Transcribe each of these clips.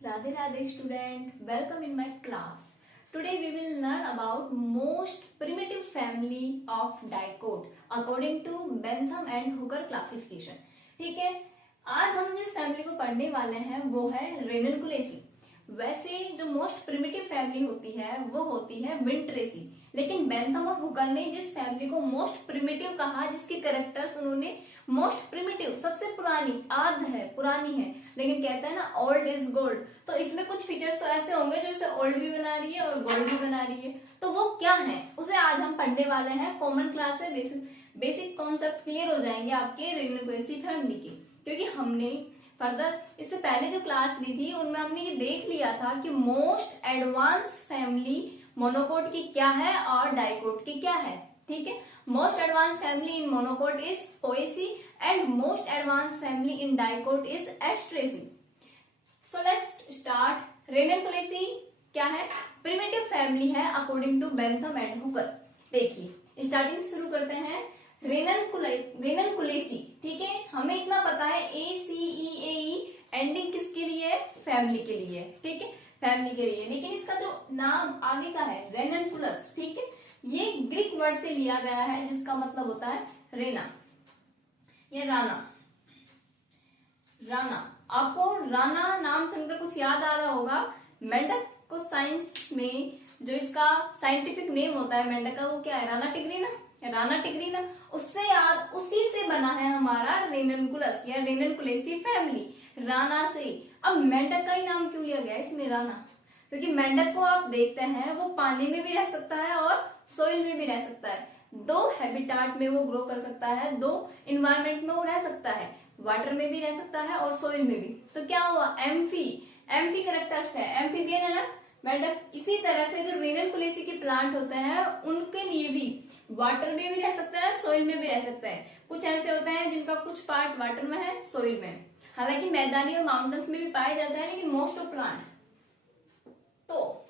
Radhe Radhe student, welcome in my class. Today we will learn about most primitive family of dicot according to Bentham and Hooker classification. ठीक है, आज हम जिस family को पढ़ने वाले हैं वो है रेननकुलेसी। वैसे जो मोस्ट प्रिमिटिव फैमिली होती है वो होती है विंटरेसी, लेकिन बेंथम और हुकर ने जिस फैमिली को मोस्ट प्रिमिटिव कहा, जिसके कैरेक्टर्स उन्होंने मोस्ट प्रिमिटिव, सबसे पुरानी, आर्ध है, पुरानी है, लेकिन कहते हैं ना ओल्ड इज गोल्ड, तो इसमें कुछ फीचर्स तो ऐसे होंगे जो इसे ओल्ड भी बना रही है और गोल्ड भी बना रही है। तो वो क्या है उसे आज हम पढ़ने वाले हैं। कॉमन क्लास है, बेसिक कॉन्सेप्ट क्लियर हो जाएंगे आपके रेननकुलेसी फैमिली के, क्योंकि हमने फर्दर इससे पहले जो क्लास ली थी उनमें हमने ये देख लिया था कि मोस्ट एडवांस फैमिली मोनोकोट की क्या है और डाइकोट की क्या है। ठीक है, most advance family in monocot is Poaceae and most advance family in dicot is Asteraceae. So let's start. Ranunculaceae क्या है? प्रिमिटिव फैमिली है according to Bentham and Hooker. देखिए स्टार्टिंग शुरू करते हैं। रेननकुलेसी, ठीक है, हमें इतना पता है ACE एंडिंग किसके लिए है? फैमिली के लिए, ठीक है, फैमिली के लिए। लेकिन इसका जो नाम आगे का है रेननकुलस, ठीक है, ये ग्रीक वर्ड से लिया गया है जिसका मतलब होता है रेना या राना। राना, आपको राना नाम सुनकर कुछ याद आ रहा होगा। मेंढक को साइंस में जो इसका साइंटिफिक नेम होता है मेंढक का, वो क्या है? Rana tigrina, Rana tigrina. उससे याद, उसी से बना है हमारा रेननकुलस या रेननकुलेसी फैमिली, राना से। अब मेंढक का ही नाम क्यों लिया गया इसमें राना? क्योंकि मेंढक को आप देखते हैं वो पानी में भी रह सकता है और सोइल में भी रह सकता है। दो हैबिटाट में वो ग्रो कर सकता है, दो इन्वायरमेंट में वो रह सकता है, वाटर में भी रह सकता है और सोइल में भी। तो क्या हुआ? एम्फी कैरेक्टर्स है, एम्फीबियन है ना मेंढक। इसी तरह से जो रेननकुलेसी के प्लांट होते हैं उनके लिए भी वाटर में भी रह सकता है, सोइल में भी रह सकता है। कुछ ऐसे होते हैं जिनका कुछ पार्ट वाटर में है, सोइल में, हालांकि मैदानी और माउंटेन्स में भी पाया जाता है, लेकिन मोस्ट ऑफ प्लांट। तो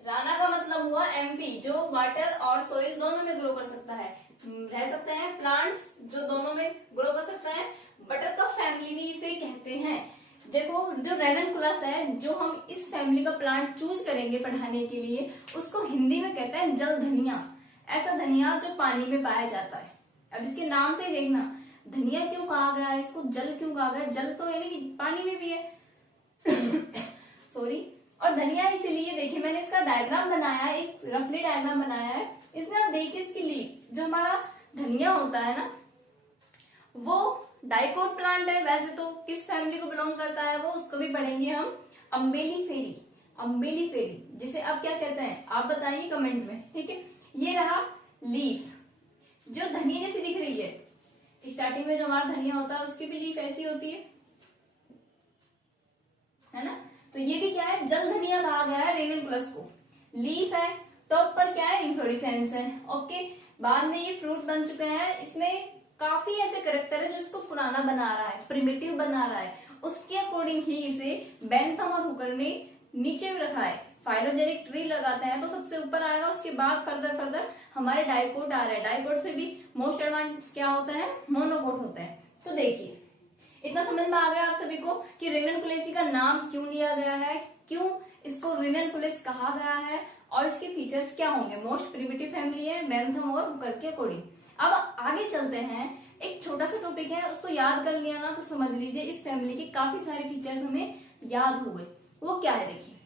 राना का मतलब हुआ एम्फी, जो वाटर और सोइल दोनों में ग्रो कर सकता है, रह सकते हैं प्लांट्स जो दोनों में ग्रो कर सकता है। बटरकप फैमिली भी इसे कहते हैं। देखो जो रेननकुलस है, जो हम इस फैमिली का प्लांट चूज करेंगे पढ़ाने के लिए, उसको हिंदी में कहते हैं जल धनिया। ऐसा धनिया जो पानी में पाया जाता है। अब इसके नाम से देखना धनिया क्यों कहा गया है, इसको जल क्यों कहा गया? जल तो यानी कि पानी में भी है सॉरी। और धनिया इसीलिए, देखिए मैंने इसका डायग्राम बनाया है, एक रफली डायग्राम बनाया है। इसमें आप देखिए इसकी लीफ, जो हमारा धनिया होता है ना, वो डाइकोट प्लांट है। वैसे तो किस फैमिली को बिलोंग करता है वो, उसको भी पढ़ेंगे हम, अम्बेलिफेरी, अम्बेलिफेरी, जिसे अब क्या कहते हैं आप बताइए कमेंट में, ठीक है। ये रहा लीफ, जो धनिया जैसी दिख रही है। स्टार्टिंग में जो हमारा धनिया होता है उसकी भी लीफ ऐसी होती है ना। तो ये भी क्या है? जल धनिया कहा गया है रेननकुलस को। लीफ है, टॉप पर क्या है? इन्फ्लोरेसेंस है। ओके, बाद में ये फ्रूट बन चुके हैं। इसमें काफी ऐसे करेक्टर है जो इसको पुराना बना रहा है, प्रिमिटिव बना रहा है। उसके अकॉर्डिंग ही इसे बेंथम और हुकर ने नीचे में रखा है। फाइलोजेनिक ट्री लगाते हैं तो सबसे ऊपर आएगा, उसके बाद फर्दर हमारे डाइकोट आ रहे हैं। डाइकोट से भी मोस्ट एडवांस क्या होता है? मोनोकोट होते हैं। तो देखिए इतना समझ में आ गया आप सभी को कि रेननकुलेसी का नाम क्यों लिया गया है, क्यों इसको रेननकुलेस कहा गया है, और इसके फीचर्स क्या होंगे। मोस्ट प्रिमिटिव फैमिली है बेंथम और हुकर के अकॉर्डिंग। अब आगे चलते हैं। एक छोटा सा टॉपिक है, उसको याद कर लिया ना तो समझ लीजिए इस फैमिली के काफी सारे फीचर्स हमें याद हो गए। वो क्या है? देखिए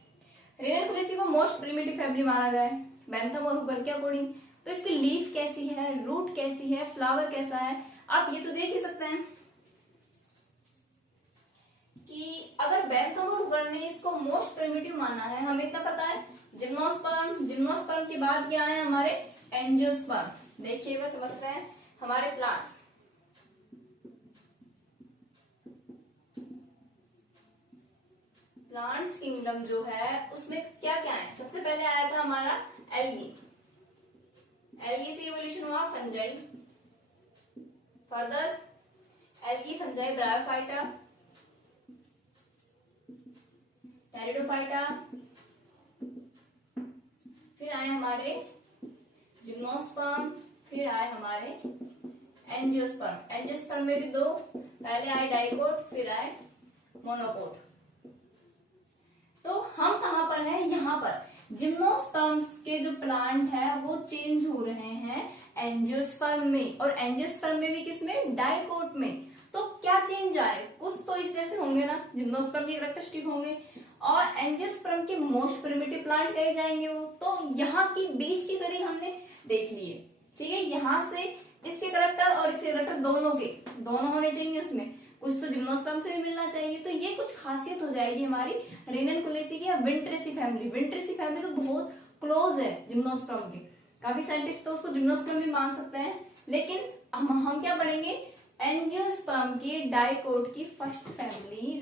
रेननकुलेसी को मोस्ट प्रिमिटिव फैमिली माना गया है बेंथम और हुकर के अकॉर्डिंग। तो इसकी लीफ कैसी है, रूट कैसी है, फ्लावर कैसा है, आप ये तो देख ही सकते हैं कि अगर बेंथम और हुकर ने इसको मोस्ट प्रिमिटिव माना है, हमें इतना पता है। जिम्नोस्पर्म, जिम्नोस्पर्म के बाद क्या है हमारे? एंजियोस्पर्म। देखिए बस समझते हैं हमारे प्लांट्स। प्लांट्स किंगडम जो है उसमें क्या क्या है? सबसे पहले आया था हमारा एल्गी। एल्गी से इवोल्यूशन हुआ fungi, further algae, fungi, bryophyta, pteridophyta, फिर आए हमारे जिम्नोस्पर्म, फिर आए हमारे एंजियोस्पर्म। एंजियोस्पर्म में भी दो, पहले आए डाइकोट, फिर आए मोनोकोट। तो हम कहाँ पर है, यहाँ पर जिम्नोस्पर्म्स के जो प्लांट है वो चेंज हो रहे हैं एंजियोस्पर्म में, और एंजियोस्पर्म में भी किसमें, डाइकोट में। तो क्या चेंज आए, कुछ तो इस जैसे होंगे ना, जिम्नोस्पर्म के कैरेक्टरिस्टिक होंगे और एंजियोस्पर्म के मोस्ट प्रिमिटिव प्लांट कहे जाएंगे वो। तो यहाँ की बीच की कड़ी हमने देख ली है, ठीक है। यहाँ से इसके कैरेक्टर और इसके कैरेक्टर दोनों होने चाहिए, उसमें कुछ तो जिम्नोस्पर्म से भी मिलना चाहिए। तो ये कुछ खासियत हो जाएगी हमारी रेननकुलेसी की या विंट्रेसी फैमिली। विंट्रेसी फैमिली तो बहुत क्लोज है जिम्नोस्पर्म की, काफी साइंटिस्ट तो उसको जिम्नोस्पर्म भी मान सकते हैं, लेकिन हम क्या पढ़ेंगे, एंजियोस्पर्म की डाइकोट की फर्स्ट फैमिली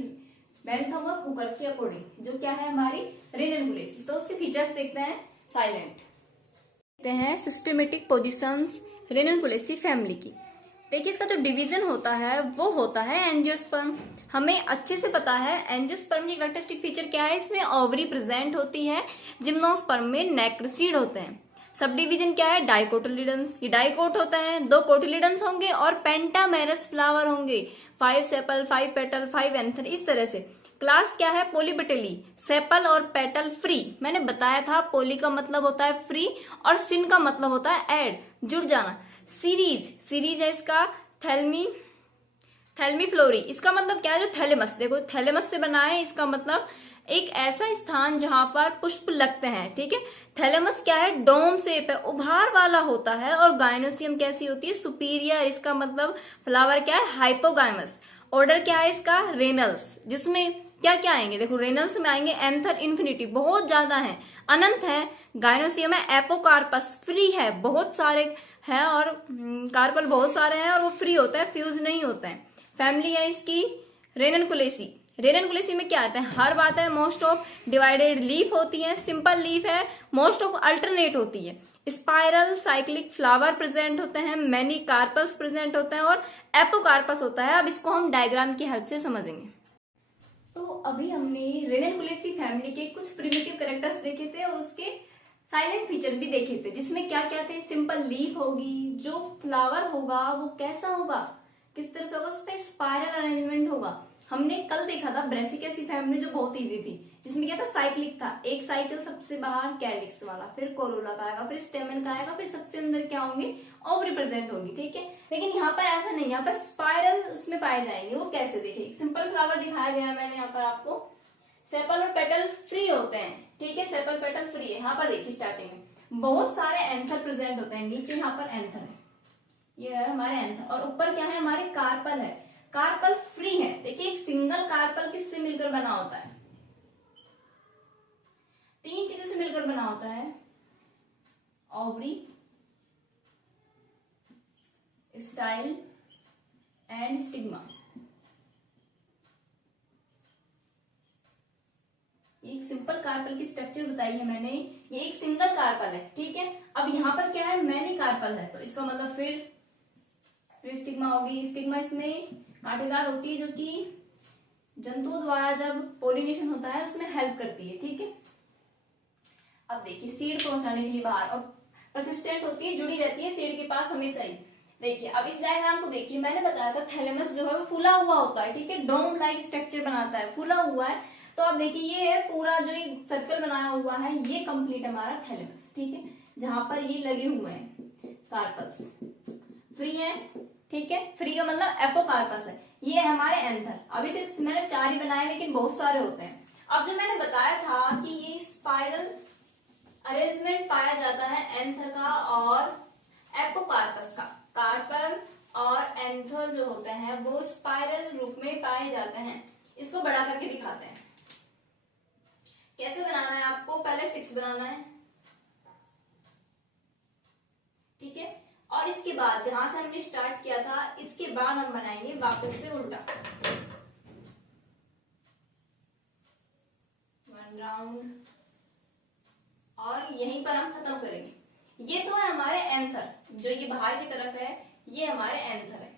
बेंथम और हुकर के अकॉर्डिंग, जो क्या है हमारी रेननकुलेसी। तो उसके फीचर्स देखते हैं। साइलेंट देखते हैं सिस्टमेटिक पोजीशंस रेननकुलेसी फैमिली की। देखिए इसका जो डिवीजन होता है वो होता है एंजियोस्पर्म। हमें अच्छे से पता है एंजियोस्पर्म की कैरेक्टरिस्टिक फीचर क्या है, इसमें ओवरी प्रेजेंट होती है, जिम्नोस्पर्म में नेक्रोसीड होते हैं। सब डिवीजन क्या है, डाइकोटिलिडन्स, ये डाइकोट होता है, 2 कोटिलिडन्स होंगे और पेंटामेरस फ्लावर होंगे, 5 सेपल, 5 पेटल, 5 एंथर, इस तरह से। क्लास क्या है, पोलीपेटली, सेपल और पेटल फ्री। मैंने बताया था पोली का मतलब होता है फ्री और सिन का मतलब होता है ऐड, जुड़ जाना। सीरीज है इसका थैल्मी फ्लोरी, इसका मतलब क्या है, जो थैलेमस, देखो थैलेमस से बना है, इसका मतलब एक ऐसा स्थान जहां पर पुष्प लगते हैं, ठीक है। थैलेमस क्या है, डोम शेप है, उभार वाला होता है। और गायनोसियम कैसी होती है, सुपीरियर, इसका मतलब फ्लावर क्या है, हाइपोगाइमस। ऑर्डर क्या है इसका, रेनल्स, जिसमें क्या क्या आएंगे, देखो रेनल्स में आएंगे एंथर इन्फिनिटी, बहुत ज्यादा है, अनंत है। गायनोसियम है, एपोकार्पस फ्री है, बहुत सारे हैं, और कार्पल बहुत सारे हैं और वो फ्री होता है, फ्यूज नहीं होता है। फैमिली है इसकी रेननकुलेसी। रेननकुलेसी में क्या आता है, हर बात है, मोस्ट ऑफ डिवाइडेड लीफ होती है, सिंपल लीफ है, मोस्ट ऑफ अल्टरनेट होती है, स्पाइरल साइक्लिक फ्लावर प्रेजेंट होते हैं, मैनी कार्पस प्रेजेंट होते हैं और एपोकार्पस होता है। अब इसको हम डायग्राम की हेल्प से समझेंगे। तो अभी हमने रेननकुलेसी फैमिली के कुछ प्रिमिटिव कैरेक्टर्स देखे थे और उसके साइलेंट फीचर भी देखे थे, जिसमें क्या क्या थे, सिंपल लीफ होगी, जो फ्लावर होगा वो कैसा होगा, किस तरह से होगा, उस पर स्पाइरल अरेंजमेंट होगा। हमने कल देखा था ब्रेसिकेसी फैमिली जो बहुत इजी थी, जिसमें क्या था, साइक्लिक था, एक साइकिल सबसे बाहर कैलिक्स वाला, फिर कोरोला का आएगा, फिर स्टेमन का आएगा, फिर सबसे अंदर क्या होंगे, ओवरी प्रेजेंट होगी, ठीक है। लेकिन यहाँ पर ऐसा नहीं, यहाँ पर स्पाइरल उसमें पाए जाएंगे। वो कैसे, देखिए सिंपल फ्लावर दिखाया गया मैंने यहाँ पर आपको, सेपल और पेटल फ्री होते हैं, ठीक है, सेपल पेटल फ्री है। यहाँ पर देखिए स्टार्टिंग में बहुत सारे एंथर प्रेजेंट होते हैं, नीचे यहाँ पर एंथर है, ये है हमारे एंथर, और ऊपर क्या है, हमारे कार्पल है। कार्पल फ्री है, देखिए एक सिंगल कार्पल किससे मिलकर बना होता है, 3 चीजों से मिलकर बना होता है, ओवरी, स्टाइल एंड स्टिग्मा। एक सिंपल कार्पल की स्ट्रक्चर बताई है मैंने, ये एक सिंगल कार्पल है, ठीक है। अब यहाँ पर क्या है, मैनी कार्पल है, तो इसका मतलब फिर स्टिग्मा होगी। स्टिग्मा इसमें कांटेदार होती है, जो कि जंतुओं द्वारा जब पोलिनेशन होता है उसमें हेल्प करती है, ठीक है। अब देखिए सीड पहुंचाने के लिए बाहर, और परसिस्टेंट होती है, जुड़ी रहती है सीड के पास हमेशा ही। देखिए अब इस डायग्राम को देखिए, मैंने बताया था थैलेमस जो है वो फूला हुआ होता है, ठीक है, डोम लाइक स्ट्रक्चर बनाता है, फूला हुआ है। तो अब देखिए ये है पूरा जो ये सर्कल बनाया हुआ है, ये कंप्लीट हमारा थैलेमस, ठीक है, जहां पर ये लगे हुए हैं कार्पल्स, फ्री है, ठीक है। फ्री का मतलब एपोकार्पस है, ये है हमारे एंथर। अभी सिर्फ मैंने 4 ही बनाए, लेकिन बहुत सारे होते हैं। अब जो मैंने बताया था कि ये स्पाइरल अरेंजमेंट पाया जाता है एंथर का और एपोकार्पस का। कार्पल और एंथर जो होते हैं वो स्पाइरल रूप में पाए जाते हैं। इसको बड़ा करके दिखाते हैं, कैसे बनाना है आपको, पहले 6 बनाना है, ठीक है। और इसके बाद जहां से हमने स्टार्ट किया था, इसके बाद हम बनाएंगे वापस से उल्टा 1 राउंड, और यहीं पर हम खत्म करेंगे। ये तो है हमारे एंथर, जो ये बाहर की तरफ है, ये हमारे एंथर है।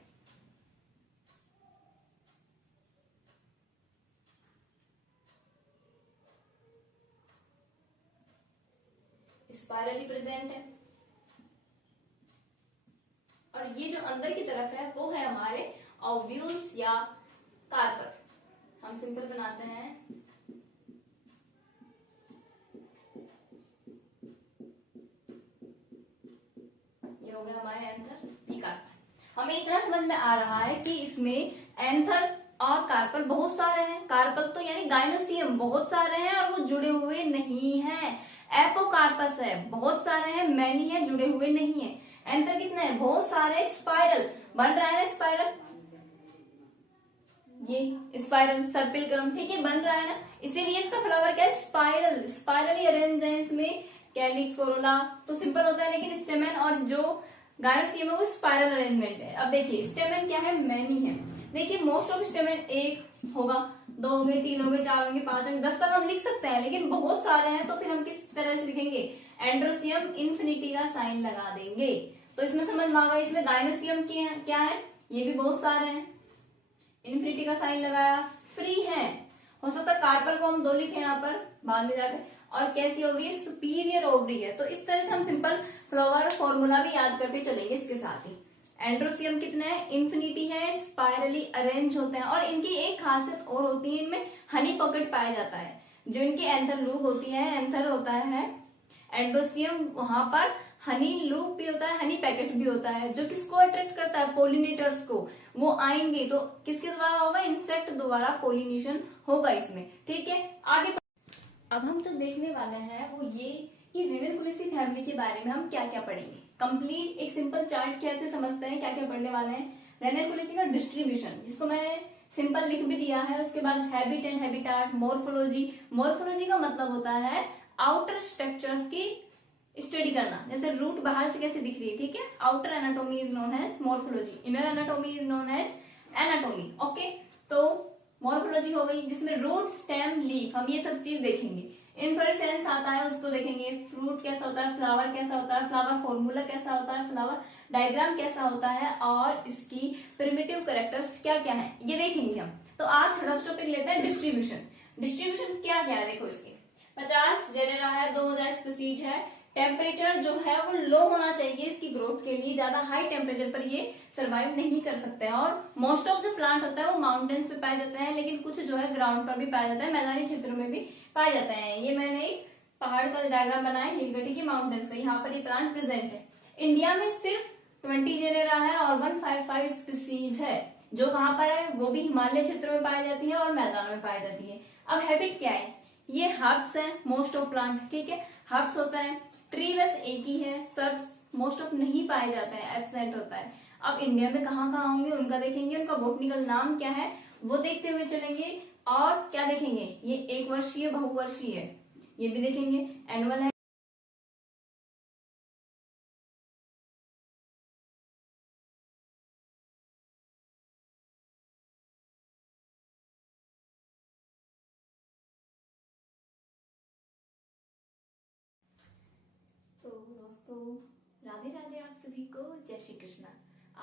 स्पाइरली प्रेजेंट है, और ये जो अंदर की तरफ है वो है हमारे ओव्यूल्स या कार्पल। हम सिंपल बनाते हैं, हो गया हमारे एंथर, ये कार्पल। हमें इतना समझ में आ रहा है कि इसमें एंथर और कार्पल बहुत सारे हैं। कार्पल तो यानी गाइनोसियम बहुत सारे हैं और वो जुड़े हुए नहीं है। एपोकार्पस है, बहुत सारे हैं, मैनी है, जुड़े हुए नहीं है। एंथर कितने हैं? बहुत सारे। स्पाइरल बन रहा है ना, स्पाइरल, ये स्पाइरल सर्पिल क्रम, ठीक है, बन रहा है ना, इसीलिए इसका फ्लावर क्या है? स्पाइरल, स्पाइरली अरेंज है इसमें, कैलिक्स, कोरोला तो सिंपल होता है, लेकिन स्टेमन और जो गायरोसियम है वो स्पाइरल अरेंजमेंट है। अब देखिए स्टेमन क्या है? मैनी है। देखिए मोस्ट ऑफ स्टेमन एक होगा, 2 होंगे, 3 होंगे, 4 होंगे, 5 होंगे, 10 तक हम लिख सकते हैं, लेकिन बहुत सारे हैं तो फिर हम किस तरह से लिखेंगे? एंड्रोसियम इन्फिनिटी का साइन लगा देंगे। तो इसमें समझ में आ गया, इसमें गायनोसियम क्या है? ये भी बहुत सारे हैं, इन्फिनिटी का साइन लगाया, फ्री है। हो सकता है कार्पल को हम 2 लिखे यहाँ पर बाद में जाकर, और कैसी ओवरी है? सुपीरियर ओवरी है। तो इस तरह से हम सिंपल फ्लावर फॉर्मूला भी याद करते चलेंगे इसके साथ ही। एंड्रोसियम कितने हैं? इन्फिनिटी है, स्पाइरली अरेंज होते हैं, और इनकी एक खासियत और होती है, इनमें हनी पॉकेट पाया जाता है। जो इनकी एंथर लूप होती है, एंथर होता है एंड्रोसियम, वहां पर हनी लूप भी होता है, हनी पैकेट भी होता है, जो किसको अट्रैक्ट करता है? पोलिनेटर्स को। वो आएंगे तो किसके द्वारा होगा? इंसेक्ट द्वारा पोलिनेशन होगा इसमें, ठीक है। आगे अब हम जो देखने वाले हैं वो ये कि रेनकुलेसी फैमिली के बारे में हम क्या क्या पढ़ेंगे। कंप्लीट एक सिंपल चार्ट कैसे समझते हैं, क्या क्या पढ़ने वाले हैं। रेनकुलेसी का डिस्ट्रीब्यूशन, जिसको मैं सिंपल लिख भी दिया है। उसके बाद habit and habitat, morphology, morphology का मतलब होता है आउटर स्ट्रक्चर्स की स्टडी करना, जैसे रूट बाहर से कैसे दिख रही है, ठीक है। Outer anatomy is known as morphology, inner anatomy is known as anatomy, okay. तो मॉर्फोलॉजी हो गई, जिसमें रूट, स्टेम, लीफ, हम ये सब चीज देखेंगे। इन्फ्लोरेसेंस आता है, उसको देखेंगे। फ्रूट कैसा होता है, फ्लावर कैसा होता है, फ्लावर फॉर्मूला कैसा होता है, फ्लावर डायग्राम कैसा होता है, और इसकी प्रिमिटिव कैरेक्टर्स क्या क्या है, ये देखेंगे हम। तो आज छोटा सा टॉपिक लेते हैं डिस्ट्रीब्यूशन। डिस्ट्रीब्यूशन क्या क्या है, देखो इसके 50 जेनेरा है, 2000 स्पीसीज है। टेम्परेचर जो है वो लो होना चाहिए इसकी ग्रोथ के लिए, ज्यादा हाई टेम्परेचर पर ये सरवाइव नहीं कर सकते हैं। और मोस्ट ऑफ जो प्लांट होता है वो माउंटेन्स पे पाए जाते हैं, लेकिन कुछ जो है ग्राउंड पर भी पाया जाता है, मैदानी क्षेत्रों में भी पाए जाते हैं। ये मैंने एक पहाड़ का डायग्राम बनाया है, हिलगटी की माउंटेन्स का, यहाँ पर ये प्लांट प्रेजेंट है। इंडिया में सिर्फ 20 जेनेरा है और 155 स्पीसीज है, जो कहाँ पर है? वो भी हिमालय क्षेत्रों में पाई जाती है और मैदानों में पाई जाती है। अब हैबिट क्या है? ये हर्ब्स है मोस्ट ऑफ प्लांट, ठीक है, हर्ब्स होता है। ट्री बस एक ही है, सर्ब्स मोस्ट ऑफ नहीं पाए जाते हैं, एब्सेंट होता है। अब इंडिया में कहाँ कहाँ होंगे उनका देखेंगे, उनका बोटनिकल नाम क्या है वो देखते हुए चलेंगे। और क्या देखेंगे? ये एक वर्षीय, बहुवर्षीय, ये भी देखेंगे। एनुअल है, तो दोस्तों राधे राधे आप सभी को, जय श्री कृष्णा।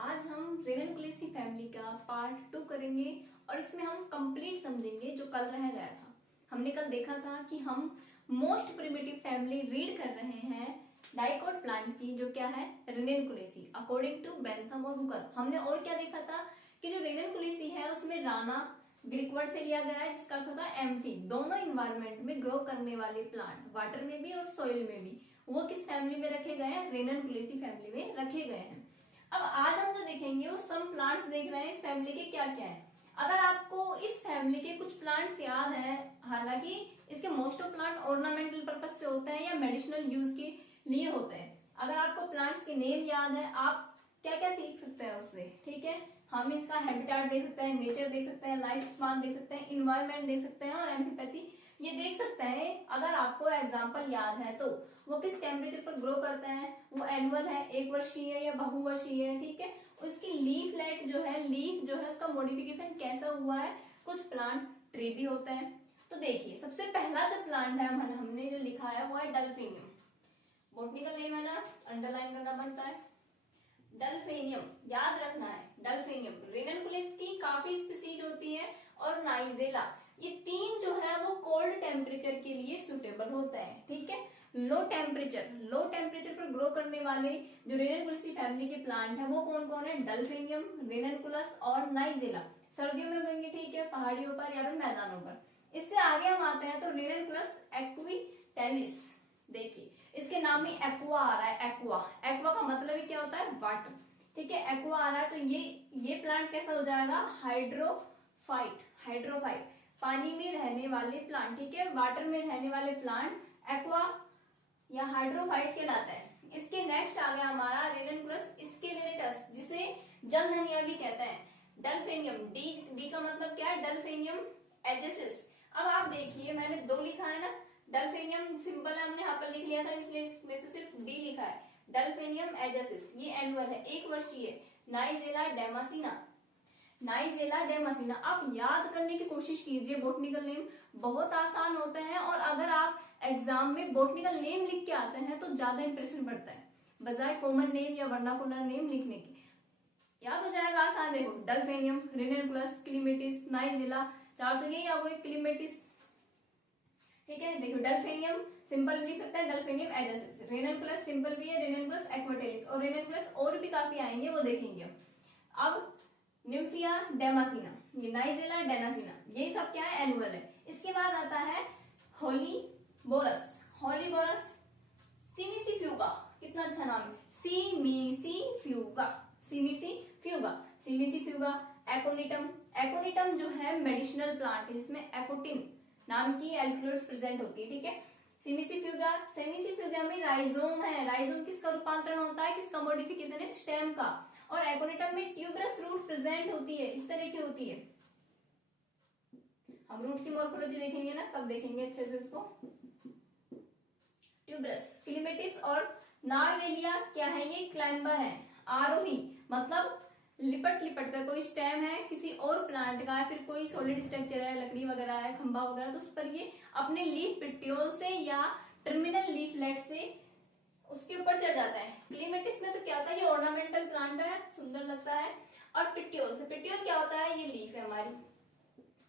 आज हम रेनकुलेसी फैमिली का पार्ट 2 करेंगे और इसमें हम कंप्लीट समझेंगे जो कल रह गया था। हमने कल देखा था कि हम मोस्ट प्रिमिटिव फैमिली रीड कर रहे हैं डाइकोट प्लांट की, जो क्या है? रेनकुलेसी, अकॉर्डिंग टू बेंथम और हुकर। हमने और क्या देखा था कि जो रेनकुलेसी है उसमें राना ग्रीक वर्ड से लिया गया है, जिसका अर्थ होता है एम्फी, दोनों इन्वायरमेंट में ग्रो करने वाले प्लांट, वाटर में भी और सॉइल में भी, वो किस फैमिली में रखे गए हैं? रेनकुलेसी फैमिली में रखे गए हैं। अब आज हम जो देखेंगे वो सम प्लांट्स देख रहे हैं, इस फैमिली के क्या क्या है। अगर आपको इस फैमिली के कुछ प्लांट्स याद हैं, हालांकि इसके most of plant ornamental purpose से होते हैं या मेडिसिनल यूज के लिए होते हैं। अगर आपको प्लांट्स के नेम याद है, आप क्या क्या सीख सकते हैं उससे, ठीक है। हम इसका हैबिटाट देख सकते हैं, नेचर देख सकते हैं, लाइफ स्पान देख सकते हैं, इन्वायरमेंट देख सकते हैं, और एम्फीपैथी ये देख सकते हैं। अगर आपको एग्जाम्पल याद है तो वो किस टेम्परेचर पर ग्रो करते हैं, वो एनुअल है, एक वर्षीय है या बहुवर्षीय है, ठीक है। उसकी लीफलेट जो है, लीफ जो है उसका मॉडिफिकेशन कैसा हुआ है, कुछ प्लांट ट्री भी होते हैं। तो देखिए सबसे पहला जो प्लांट है हमने जो लिखा है वो है डल्फिनियम। बोटनिकल नेम है ना, अंडरलाइन करना बनता है। डल्फिनियम याद रखना है, डल्फिनियम। रेनकुलेस की काफी स्पीसीज होती है, और नाइजेला, ये 3 जो है वो कोल्ड टेम्परेचर के लिए सुटेबल होता है, ठीक है। लो टेम्परेचर पर ग्रो करने वाले जो रेनकुलेसी फैमिली के प्लांट है वो कौन कौन है? डल्फिनियम, रेनकुलस और नाइजेला। सर्दियों में उगेंगे, ठीक है, पहाड़ियों पर या फिर मैदानों पर। इससे आगे हम आते हैं तो रेनकुलस एक्विटेलिस। देखिए इसके नाम में एक्वा आ रहा है। एक्वा, एक्वा का मतलब ही क्या होता है, वाटर। ठीक है, एक्वा आ रहा है तो ये प्लांट कैसा हो जाएगा, हाइड्रोफाइट। हाइड्रोफाइट पानी में रहने वाले प्लांट, ठीक है, वाटर में रहने वाले प्लांट एक्वा या हाइड्रोफाइट कहलाता है। इसके नेक्स्ट आ गया हमारा रेननकुलस स्केलेटस, जिसे जल धनिया भी कहते हैं। डल्फेनियम, डी का मतलब क्या है, डल्फेनियम एजेसिस। अब आप देखिए मैंने 2 लिखा है ना, डल्फेनियम सिंपल हमने यहाँ पर लिख लिया था, इसलिए इसमें से सिर्फ डी लिखा है। डल्फेनियम एजेसिस ये एनुअल है, 1 वर्षीय। Nigella damascena, Nigella damascena. आप याद करने की कोशिश कीजिए, बोटनिकल नेम बहुत आसान होते हैं और अगर आप एग्जाम में बोटनिकल नेम लिख के आते हैं तो ज्यादा इंप्रेशन बढ़ता है बजाय कॉमन नेम या वर्नाकुलर नेम लिखने की। याद हो जाएगा आसान। देखो डल्फेनियम, रेननकुलस, क्लीमेटिस, नाइजेला, 4 तो यही आ गए, क्लीमेटिस। ठीक है, देखो डल्फेनियम सिंपल भी लिख सकते हैं, डल्फेनियम एजेसिस। रेननकुलस सिंपल भी है, रेननकुलस एक्वाटेलिस, और रेननकुलस और भी काफी आएंगे, वो देखेंगे। अब निम्फिया डेमासिना, ये नाइजेला डेमासिना, ये सब क्या है, एनुअल है। इसके बाद आता है होलीबोरस, होलीबोरस सिमिसीफ्यूगा, कितना अच्छा नाम है, सिमिसीफ्यूगा, सिमिसीफ्यूगा, सिमिसीफ्यूगा। एकोनिटम, एकोनिटम जो है मेडिसिनल प्लांट है, जिसमें एकोटिन नाम की एल्क्लोइड्स प्रेजेंट होती है। ठीक है, सिमिसीफ्यूगा, सेमिसीफ्यूगा में राइजोम है। राइजोम किसका रूपांतरण होता है, किसका मॉडिफिकेशन है, स्टेम का। और एकोनिटम में ट्यूबरस रूट प्रेजेंट होती है, इस तरह की होती है। हम रूट की मॉर्फोलॉजी देखेंगे ना, तब देखेंगे अच्छे से उसको। ट्यूबरस, क्लीमेटिस और नारवेलिया क्या है, ये क्लाइंबर है, आरोही, मतलब लिपट लिपट कर, कोई स्टेम है किसी और प्लांट का, फिर कोई सॉलिड स्ट्रक्चर है, लकड़ी वगैरह है, खंभा वगैरह, तो उस पर ये अपने लीफ पिट्यूल से या टर्मिनल लीफलेट से उसके ऊपर चढ़ जाता है। क्लीमेटिस में तो क्या होता है, ये ऑर्नामेंटल प्लांट है, सुंदर लगता है। और पिट्यूल से, पिट्यूल क्या होता है, ये लीफ है हमारी,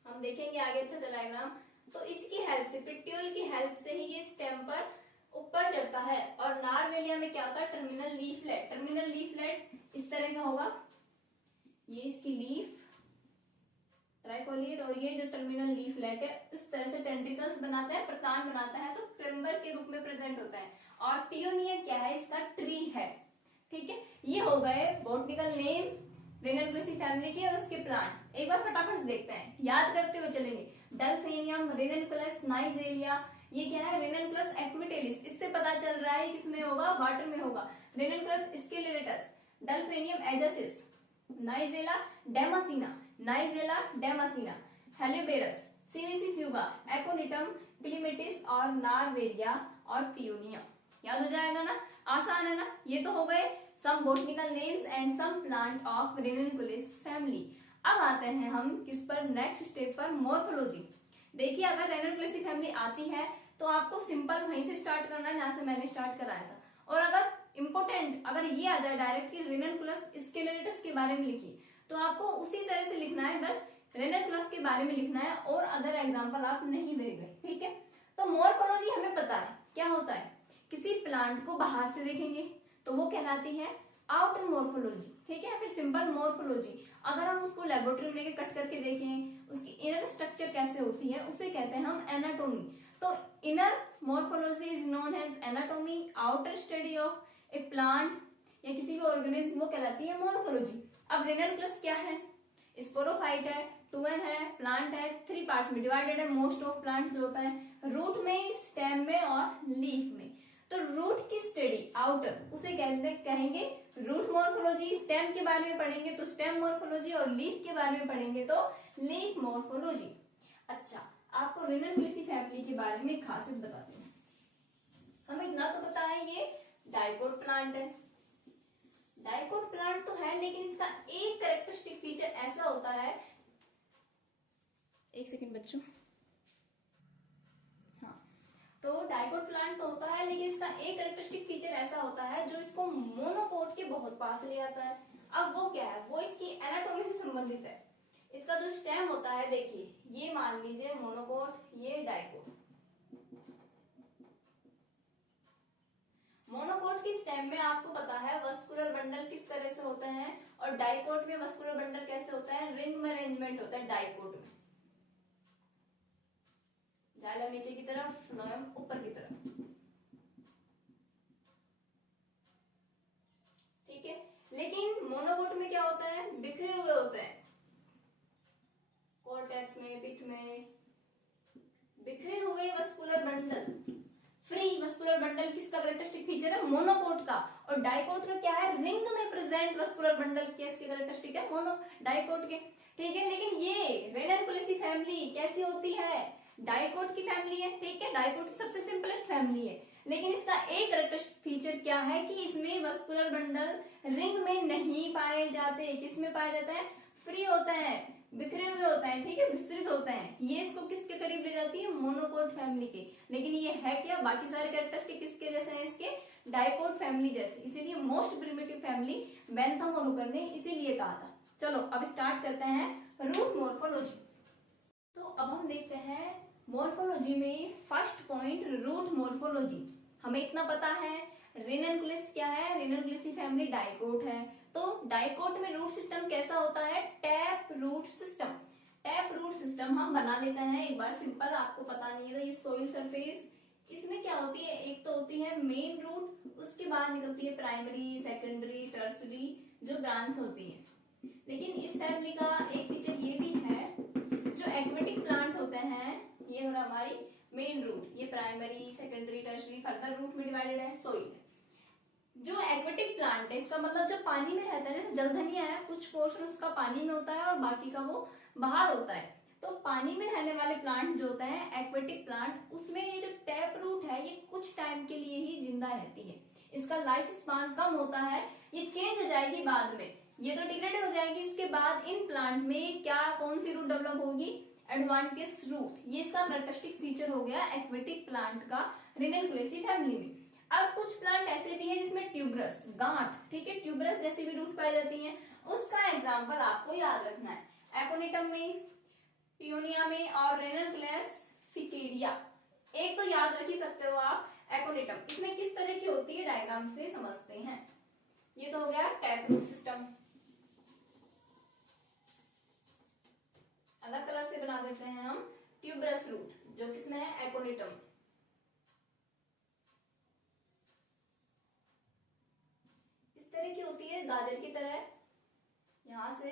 हम देखेंगे आगे अच्छे से डायग्राम। तो इसकी हेल्प से, पिट्यूल की हेल्प से ही ये स्टेम पर ऊपर चढ़ता है। और नारवेलिया में क्या होता है, टर्मिनल लीफलेट, टर्मिनल लीफलेट इस तरह का होगा, ये इसकी लीफ ट्राइफोलिएट, और ये जो टर्मिनल लीफलेट है इस तरह से टेंट्रिकल्स बनाता है, प्रतान बनाता है, तो क्लेम्बर के रूप में प्रेजेंट होता है। और पियोनिया क्या है, इसका ट्री है। ठीक है, ये हो गए बॉटनिकल नेम रेननकुलेसी फैमिली के और उसके प्लांट। एक बार फटाफट से देखते हैं, याद करते हुए चलेंगे। डल्फेनियम, रेननकुलस, नाइजेलिया, ये क्या है, रेननकुलस एक्विटेलिस, इससे पता चल रहा है किसमें होगा, वाटर में होगा। रेननकुलस स्केलेटस, डल्फेनियम एजेसिस, नाइजेला डेमासिना, नाइजेला डेमासिना, हेलियोबेरस, सिमिसीफ्यूगा, एकोनिटम, क्लीमेटिस और नारवेलिया और पियोनिया। याद हो जाएगा ना, आसान है ना। ये तो हो गए some botanical names and some plant of Ranunculaceae family. अब आते हैं हम किस पर, नेक्स्ट स्टेप पर, मॉर्फोलॉजी। देखिए अगर रेननकुलेसी फैमिली आती है तो आपको सिंपल वहीं से स्टार्ट करना है जहां से मैंने स्टार्ट कराया था। और अगर इम्पोर्टेंट अगर ये आ जाए डायरेक्ट कि रेननकुलस स्केलेटस के बारे में लिखिए, तो आपको उसी तरह से लिखना है, बस रेननकुलस के बारे में लिखना है और अदर एग्जाम्पल आप नहीं दे गए। ठीक है, तो मॉर्फोलॉजी हमें पता है क्या होता है, किसी प्लांट को बाहर से देखेंगे तो वो कहलाती है आउटर मॉर्फोलॉजी। ठीक है, फिर सिंपल मॉर्फोलॉजी, अगर हम उसको लेबोरेटरी में लेके कट करके देखें उसकी इनर स्ट्रक्चर कैसे होती है, उसे कहते हैं हम एनाटोमी। तो inner morphology is known as anatomy, outer study of a plant या किसी भी ऑर्गेनिज्म, वो कहलाती है मॉर्फोलॉजी। अब रेननकुलस क्या है, स्पोरोफाइट है, 2n है, प्लांट है, 3 पार्ट्स में डिवाइडेड है। मोस्ट ऑफ प्लांट जो होता है रूट में, स्टेम में और लीफ में। तो रूट की स्टडी आउटर उसे कहेंगे रूट मॉर्फोलॉजी। स्टेम के बारे में पढ़ेंगे तो स्टेम मॉर्फोलॉजी, और लीफ के बारे में पढ़ेंगे तो लीफ मॉर्फोलॉजी। अच्छा, आपको रेननकुलेसी फैमिली के बारे में खासियत बताते हैं। हमें इतना तो पता है ये डाइकोट प्लांट है। डाइकोट प्लांट तो है, लेकिन इसका एक कैरेक्टरिस्टिक फीचर ऐसा होता है, एक सेकंड बच्चों, हाँ, तो डाइकोट प्लांट तो होता है लेकिन इसका एक कैरेक्टरिस्टिक फीचर ऐसा होता है जो इसको मोनोकोट के बहुत पास ले आता है। अब वो क्या है, वो इसकी एनाटॉमी से संबंधित है। इसका जो स्टेम होता है, देखिए ये मान लीजिए मोनोकोट, ये डाइकोट। मोनोकोट की स्टेम में आपको पता है वस्कुलर बंडल किस तरह से होते हैं, और डाइकोट में वस्कुलर बंडल कैसे होता है, रिंग में अरेंजमेंट होता है डाइकोट में, जाइलम नीचे की तरफ, फ्लोएम ऊपर की तरफ। लेकिन मोनोकोट में क्या होता है, बिखरे हुए होते हैं। कॉर्टेक्स में, पिथ में बिखरे हुए vascular bundle. Free vascular bundle किसका कैरेक्टरिस्टिक फीचर है, मोनोकोट का। और डाइकोट का क्या है, रिंग में प्रेजेंट वस्कुलर बंडल किसके कैरेक्टरिस्टिक है, मोनो डाइकोट के। ठीक है, लेकिन ये रेननकुलेसी फैमिली कैसी होती है, डाइकोट की फैमिली है। ठीक है, डाइकोट की सबसे सिंपलेस्ट फैमिली है, लेकिन इसका एक कैरेक्टरिस्टिक फीचर क्या है कि इसमें वस्कुलर बंडल रिंग में नहीं पाए जाते। किसमें पाए जाते हैं, फ्री होते हैं, बिखरे हुए होते हैं। ठीक है, विस्तृत होते हैं। ये इसको किसके करीब ले जाती है, मोनोकोट फैमिली के। लेकिन ये है क्या, बाकी सारे कैरेक्टरिस्टिक किसके जैसे हैं, इसके डाइकोट फैमिली जैसे। इसीलिए मोस्ट प्रिमिटिव फैमिली बेंथम ओनुकर ने इसीलिए कहा था। चलो अब स्टार्ट करते हैं रूट मोर्फोलॉजी। तो अब हम देखते हैं मोर्फोलॉजी में फर्स्ट पॉइंट, रूट मोर्फोलॉजी। हमें इतना पता है रेननकुलेस क्या है, रेननकुलेसी फैमिली डाइकोट है। तो डाइकोट में रूट सिस्टम कैसा होता है, tap root system. Tap root system हम बना लेते हैं एक बार, सिंपल, आपको पता नहीं है तो ये सोइल सरफेस। इसमें क्या होती है, एक तो होती है मेन रूट, उसके बाद निकलती है प्राइमरी, सेकेंडरी, टर्सरी जो ब्रांच होती है। लेकिन इस फैमिली का एक फीचर ये भी है, जो एक्वेटिक प्लांट होते हैं, ये हो हमारी मेन रूट, ये primary, secondary, tertiary, further root में डिवाइडेड है, सोइल। जो एक्वेटिक प्लांट है, इसका मतलब जो पानी में रहता है, जैसे जलधनिया है, कुछ पोर्शन उसका पानी में होता है और बाकी का वो बाहर होता है। तो पानी में रहने वाले प्लांट जो होते हैं एक्वेटिक प्लांट, उसमें ये जो टैप रूट है ये कुछ टाइम के लिए ही जिंदा रहती है। इसका लाइफ स्पान कम होता है, ये चेंज हो जाएगी बाद में, ये तो डिग्रेडेड हो जाएगी। इसके बाद इन प्लांट में क्या, कौन सी रूट डेवलप होगी, एडवांटेज रूट। ये इसका कैरेक्टरिस्टिक फीचर हो गया एक्वेटिक प्लांट का रेननकुलेसी फैमिली में। अब कुछ प्लांट ऐसे भी है जिसमें ट्यूबरस, गांठ, ठीक है, ट्यूबरस जैसी भी रूट पाई जाती हैं, उसका एग्जाम्पल आपको याद रखना है। एकोनिटम में, पियोनिया में और रेननकुलेस फिकेरिया। एक तो याद रख ही सकते हो आप, एकोनिटम। इसमें किस तरह की होती है डायग्राम से समझते हैं। ये तो हो गया टैप रूट सिस्टम, अलग कलर से बना देते हैं हम। ट्यूबरस रूट जो किसमें है, एकोनिटम। इस तरह की होती है, गाजर की तरह, यहां से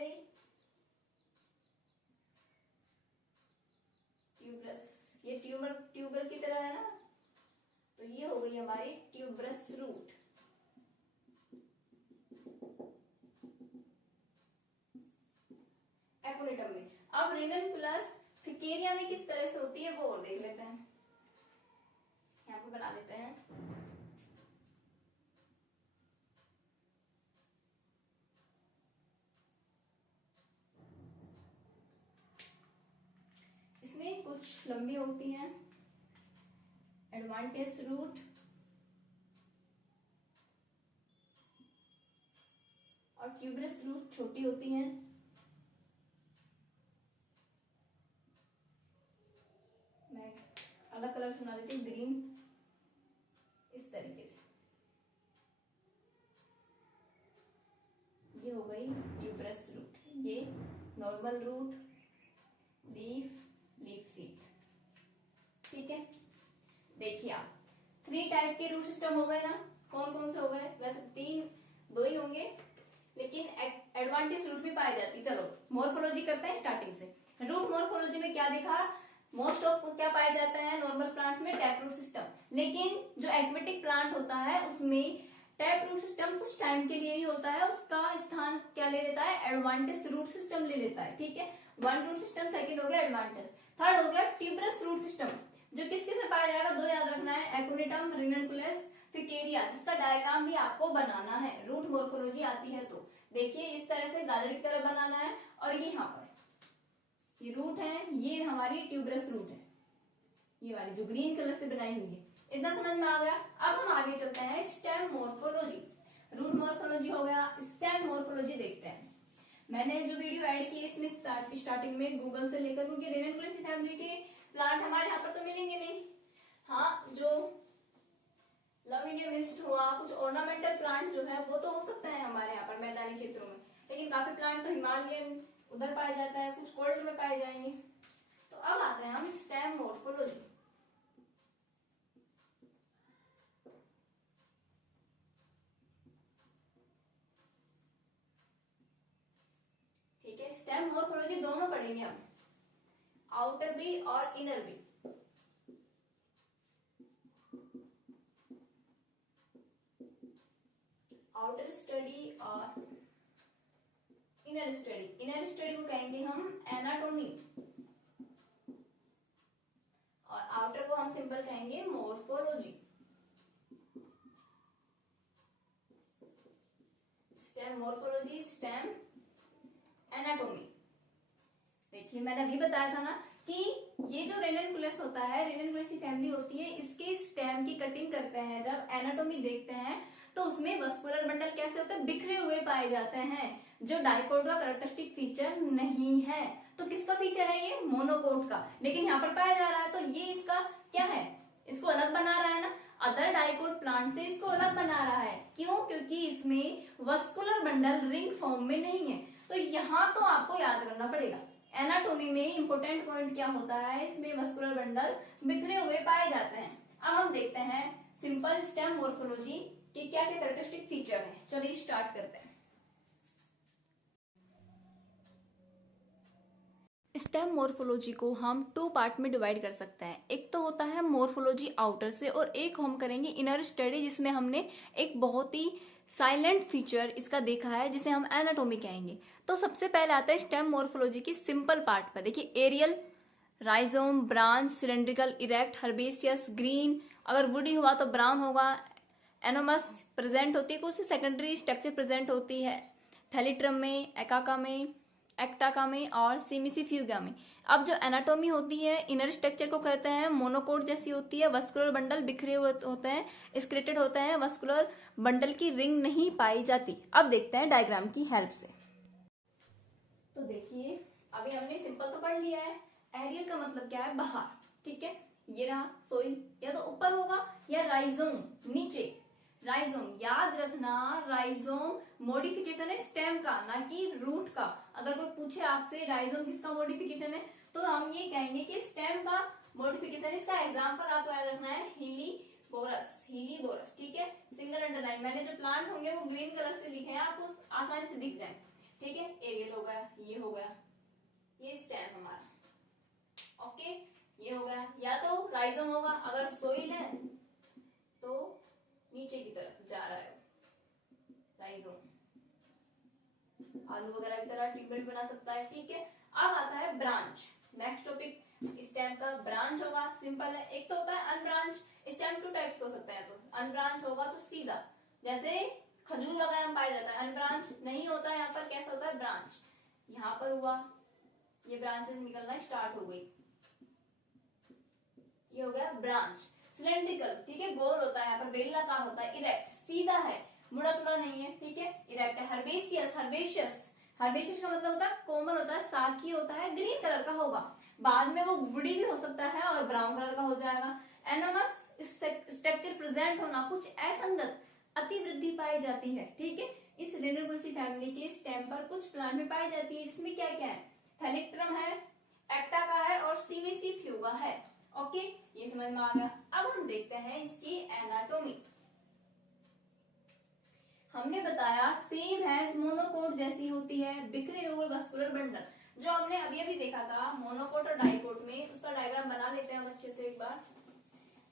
ट्यूबरस, ये ट्यूबर की तरह है ना, तो ये हो गई हमारी ट्यूबरस रूट। एकोनिटम में। अब रेननकुलस फिकेरिया में किस तरह से होती है वो और देख लेते हैं, यहाँ पे बना लेते हैं। इसमें कुछ लंबी होती हैं, एडवांटेज रूट, और ट्यूबरस रूट छोटी होती हैं। मैं अलग कलर से बना देती हूँ, ग्रीन, इस तरीके से। ये हो गई ट्यूबरस रूट, ये नॉर्मल रूट, लीफ सीड। ठीक है, देखिए आप 3 टाइप के रूट सिस्टम हो गए ना, कौन कौन से हो गए, वैसे 2 ही होंगे, लेकिन एडवांटेज रूट भी पाई जाती। चलो मॉर्फोलॉजी करते हैं स्टार्टिंग से। रूट मॉर्फोलॉजी में क्या देखा, मोस्ट ऑफ क्या पाया जाता है नॉर्मल प्लांट्स में, टैप रूट सिस्टम। लेकिन जो एक्वेटिक प्लांट होता है उसमें टैप रूट सिस्टम कुछ टाइम के लिए ही होता है, उसका स्थान क्या ले लेता है, एडवांटेज रूट सिस्टम ले लेता है। ठीक है, 1 रूट सिस्टम, सेकंड हो गया एडवांटेज, थर्ड हो गया ट्यूबरस रूट सिस्टम, जो किस किस में पाया जाएगा, 2 याद रखना है, एकोनिटम, रेननकुलेस फिकेरिया, जिसका डायग्राम भी आपको बनाना है, रूट मॉर्फोलॉजी आती है तो। देखिए इस तरह से गाजर की तरह बनाना है, और ये यहाँ पर ये रूट है, ये हमारी ट्यूबरस रूट है, ये वाली जो ग्रीन कलर से बनाई हुई है। इतना समझ में आ गया। अब हम आगे चलते हैं स्टेम मॉर्फोलॉजी। रूट मॉर्फोलॉजी हो गया, स्टेम मॉर्फोलॉजी देखते हैं। मैंने जो वीडियो ऐड की है इसमें स्टार्टिंग में गूगल से लेकर, क्योंकि रेननकुलेसी फैमिली के प्लांट हमारे यहाँ पर तो मिलेंगे नहीं। हाँ, जो लविनियम मिस्ट हुआ, कुछ ऑर्नामेंटल प्लांट जो है वो तो हो सकता है हमारे यहाँ पर मैदानी क्षेत्रों में, लेकिन काफी प्लांट तो हिमालयन उधर पाया जाता है, कुछ कोल्ड में पाए जाएंगे। तो अब आते हैं हम स्टेम मॉर्फोलॉजी। ठीक है, स्टेम मोर्फोलॉजी दोनों पढ़ेंगे हम, आउटर भी और इनर भी। आउटर स्टडी और इनर स्टडी। इनर स्टडी को कहेंगे हम एनाटोमी और आउटर को हम सिंपल कहेंगे morphology. Stem morphology, stem anatomy. देखिए मैंने अभी बताया था ना कि ये जो रेननकुलस होता है, रेननकुलेसी फैमिली होती है, इसके स्टेम की कटिंग करते हैं जब एनाटोमी देखते हैं तो उसमें वस्कुलर बंडल कैसे होते हैं, बिखरे हुए पाए जाते हैं, जो डाइकोट का कैरेक्टरिस्टिक फीचर नहीं है। तो किसका फीचर है ये, मोनोकोट का, लेकिन यहाँ पर पाया जा रहा है तो ये इसका क्या है, इसको अलग बना रहा है ना, अदर डाइकोट प्लांट से इसको अलग बना रहा है। क्यों, क्योंकि इसमें वस्कुलर बंडल रिंग फॉर्म में नहीं है। तो यहाँ तो आपको याद करना पड़ेगा, एनाटोमी में इंपोर्टेंट पॉइंट क्या होता है, इसमें वस्कुलर बंडल बिखरे हुए पाए जाते हैं। अब हम देखते हैं सिंपल स्टेम मोर्फोलॉजी के क्या क्या कैरेक्टरिस्टिक फीचर है। चलिए स्टार्ट करते हैं। स्टेम मोर्फोलॉजी को हम 2 पार्ट में डिवाइड कर सकते हैं। एक तो होता है मोर्फोलॉजी आउटर से और एक हम करेंगे इनर स्टडी, जिसमें हमने एक बहुत ही साइलेंट फीचर इसका देखा है जिसे हम एनाटोमी कहेंगे। तो सबसे पहले आता है स्टेम मोर्फोलॉजी की सिंपल पार्ट पर। देखिए aerial, rhizome, branch, cylindrical, erect, herbaceous, green, अगर वुडी हुआ तो ब्राउन होगा, एनोमस प्रेजेंट होती है, कुछ सेकेंडरी स्ट्रक्चर प्रेजेंट होती है थैलिट्रम में, एकाका में, एक्टाका में और सीमिसीफ्यूगा में। अब जो एनाटोमी होती है, इनर स्ट्रक्चर को कहते हैं मोनोकोट जैसी होती है, वस्कुलर बंडल बिखरे हुए होते हैं, स्क्लेटेड होते हैं, वस्कुलर बंडल की रिंग नहीं पाई जाती। अब देखते हैं डायग्राम की हेल्प से। तो देखिए अभी हमने सिंपल तो पढ़ लिया है, एरियल का मतलब क्या है, बाहर, ठीक है। ये रहा सोइल, या तो ऊपर होगा या राइजोम नीचे। राइजोम याद रखना, राइजोम मॉडिफिकेशन है स्टेम का, ना कि रूट का। अगर कोई पूछे आपसे राइजोम किसका मॉडिफिकेशन है तो हम ये कहेंगे कि स्टेम का मॉडिफिकेशन। इसका एग्जांपल आपको याद रखना है हीलीबोरस, हीलीबोरस, ठीक है। सिंगल अंडरलाइन, मैंने जो प्लांट होंगे वो ग्रीन कलर से लिखे हैं, आपको आसानी से दिख जाए, ठीक है। एरियल हो गया, ये हो गया, ये स्टेम हमारा, ओके। ये हो गया, या तो राइजोम होगा, अगर सोइल है तो नीचे की तरफ जा रहा है राइजोम, आलू वगैरह की तरह ट्यूबवेल बना सकता है, ठीक है। अब आता है ब्रांच, नेक्स्ट टॉपिक। स्टेम का ब्रांच होगा, सिंपल है। एक तो होता है अनब्रांच, स्टेम 2 टाइप्स हो सकते हैं। तो अनब्रांच होगा तो सीधा, जैसे खजूर वगैरह में पाया जाता है। अनब्रांच नहीं होता है, यहाँ पर कैसा होता है, ब्रांच। यहाँ पर हुआ, ये ब्रांचेस निकलना स्टार्ट हो गई, ये हो गया ब्रांच। सिलेंड्रिकल, ठीक है, गोल होता है, यहाँ पर बेलनाकार होता है। इरेक्ट सीधा है, मुड़ा तुड़ा नहीं है, ठीक है, इरेक्ट है। हर्बेसियस, हर्बेशियस, हर्बेशियस का मतलब होता है कोमल होता है, साकी होता है, ग्रीन कलर का होगा, बाद में वो वुडी भी हो सकता है और ब्राउन कलर का हो जाएगा। एनोमस स्ट्रक्चर प्रेजेंट होना, कुछ असंगत अतिवृद्धि पाई जाती है, ठीक है। इस रेनकुलेसी फैमिली के स्टेम पर कुछ प्लांट में पाई जाती है। इसमें क्या क्या है, थैलिक्ट्रम है, एक्टाका है और सीमिसीफ्यूगा है, ओके। ये समझ में आ गया। अब हम देखते हैं इसकी एनाटोमी। हमने बताया सेम है, मोनोकोट जैसी होती है, बिखरे हुए वस्कुलर बंडल, जो हमने अभी अभी देखा था मोनोकोट और डाइकोट में। उसका डायग्राम बना लेते हैं हम अच्छे से एक बार।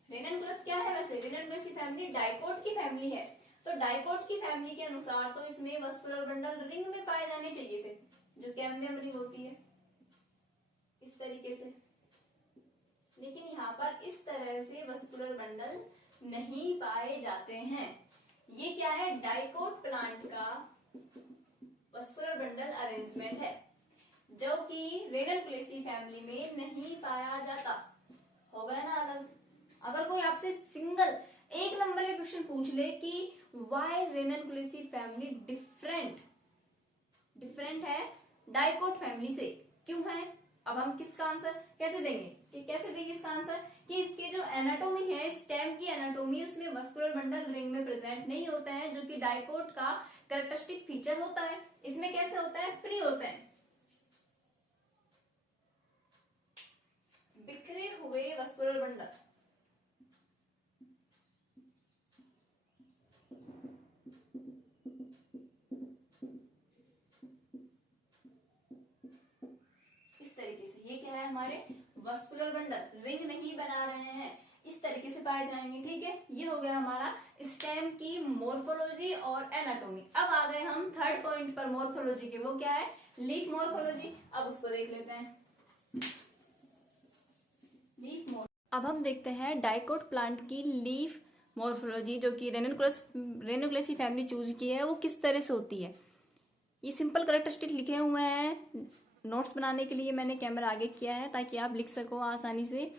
रेननकुलस क्या है, वैसे रेननकुलेसी फैमिली डाइकोट की फैमिली है। तो डाइकोट की फैमिली के अनुसार तो इसमें वस्कुलर बंडल रिंग में पाए जाने चाहिए थे, जो कैम्बियम रिंग होती है इस तरीके से, लेकिन यहाँ पर इस तरह से वस्कुलर बंडल नहीं पाए जाते हैं। ये क्या है, डाइकोट प्लांट का वस्कुलर बंडल अरेंजमेंट है, जो कि रेननकुलेसी फैमिली में नहीं पाया जाता। हो गया ना अलग। अगर कोई आपसे सिंगल 1 नंबर के क्वेश्चन पूछ ले कि वाई रेननकुलेसी फैमिली डिफरेंट है डाइकोट फैमिली से, क्यों है, अब हम किसका आंसर कैसे देंगे, कि कैसे देंगे इसका आंसर, कि इसके जो एनाटोमी है, स्टेम की एनाटोमी, उसमें वस्कुलर बंडल रिंग में प्रेजेंट नहीं होते हैं, जो कि डाइकोट का कैरेक्टरिस्टिक फीचर होता है। इसमें कैसे होता है, फ्री होते हैं, बिखरे हुए वस्कुलर बंडल। हमारे वस्कुलर बंडल, रिंग नहीं बना रहे हैं, इस तरीके से पाए जाएंगे। ठीक है, ये हो गया हमारा स्टेम की मोर्फोलॉजी और एनाटॉमी। अब आ गए हम थर्ड पॉइंट पर मोर्फोलॉजी के, वो क्या है, लीफ मोर्फोलॉजी। अब उसको देख लेते हैं। अब हम देखते हैं डाइकोट प्लांट की लीफ मोर्फोलॉजी, जो कि रेनुक्लेसी फैमिली चूज की है, वो किस तरह से होती है। ये सिंपल कैरेक्टरिस्टिक लिखे हुए हैं, नोट्स बनाने के लिए मैंने कैमरा आगे किया है ताकि आप लिख सको आसानी से।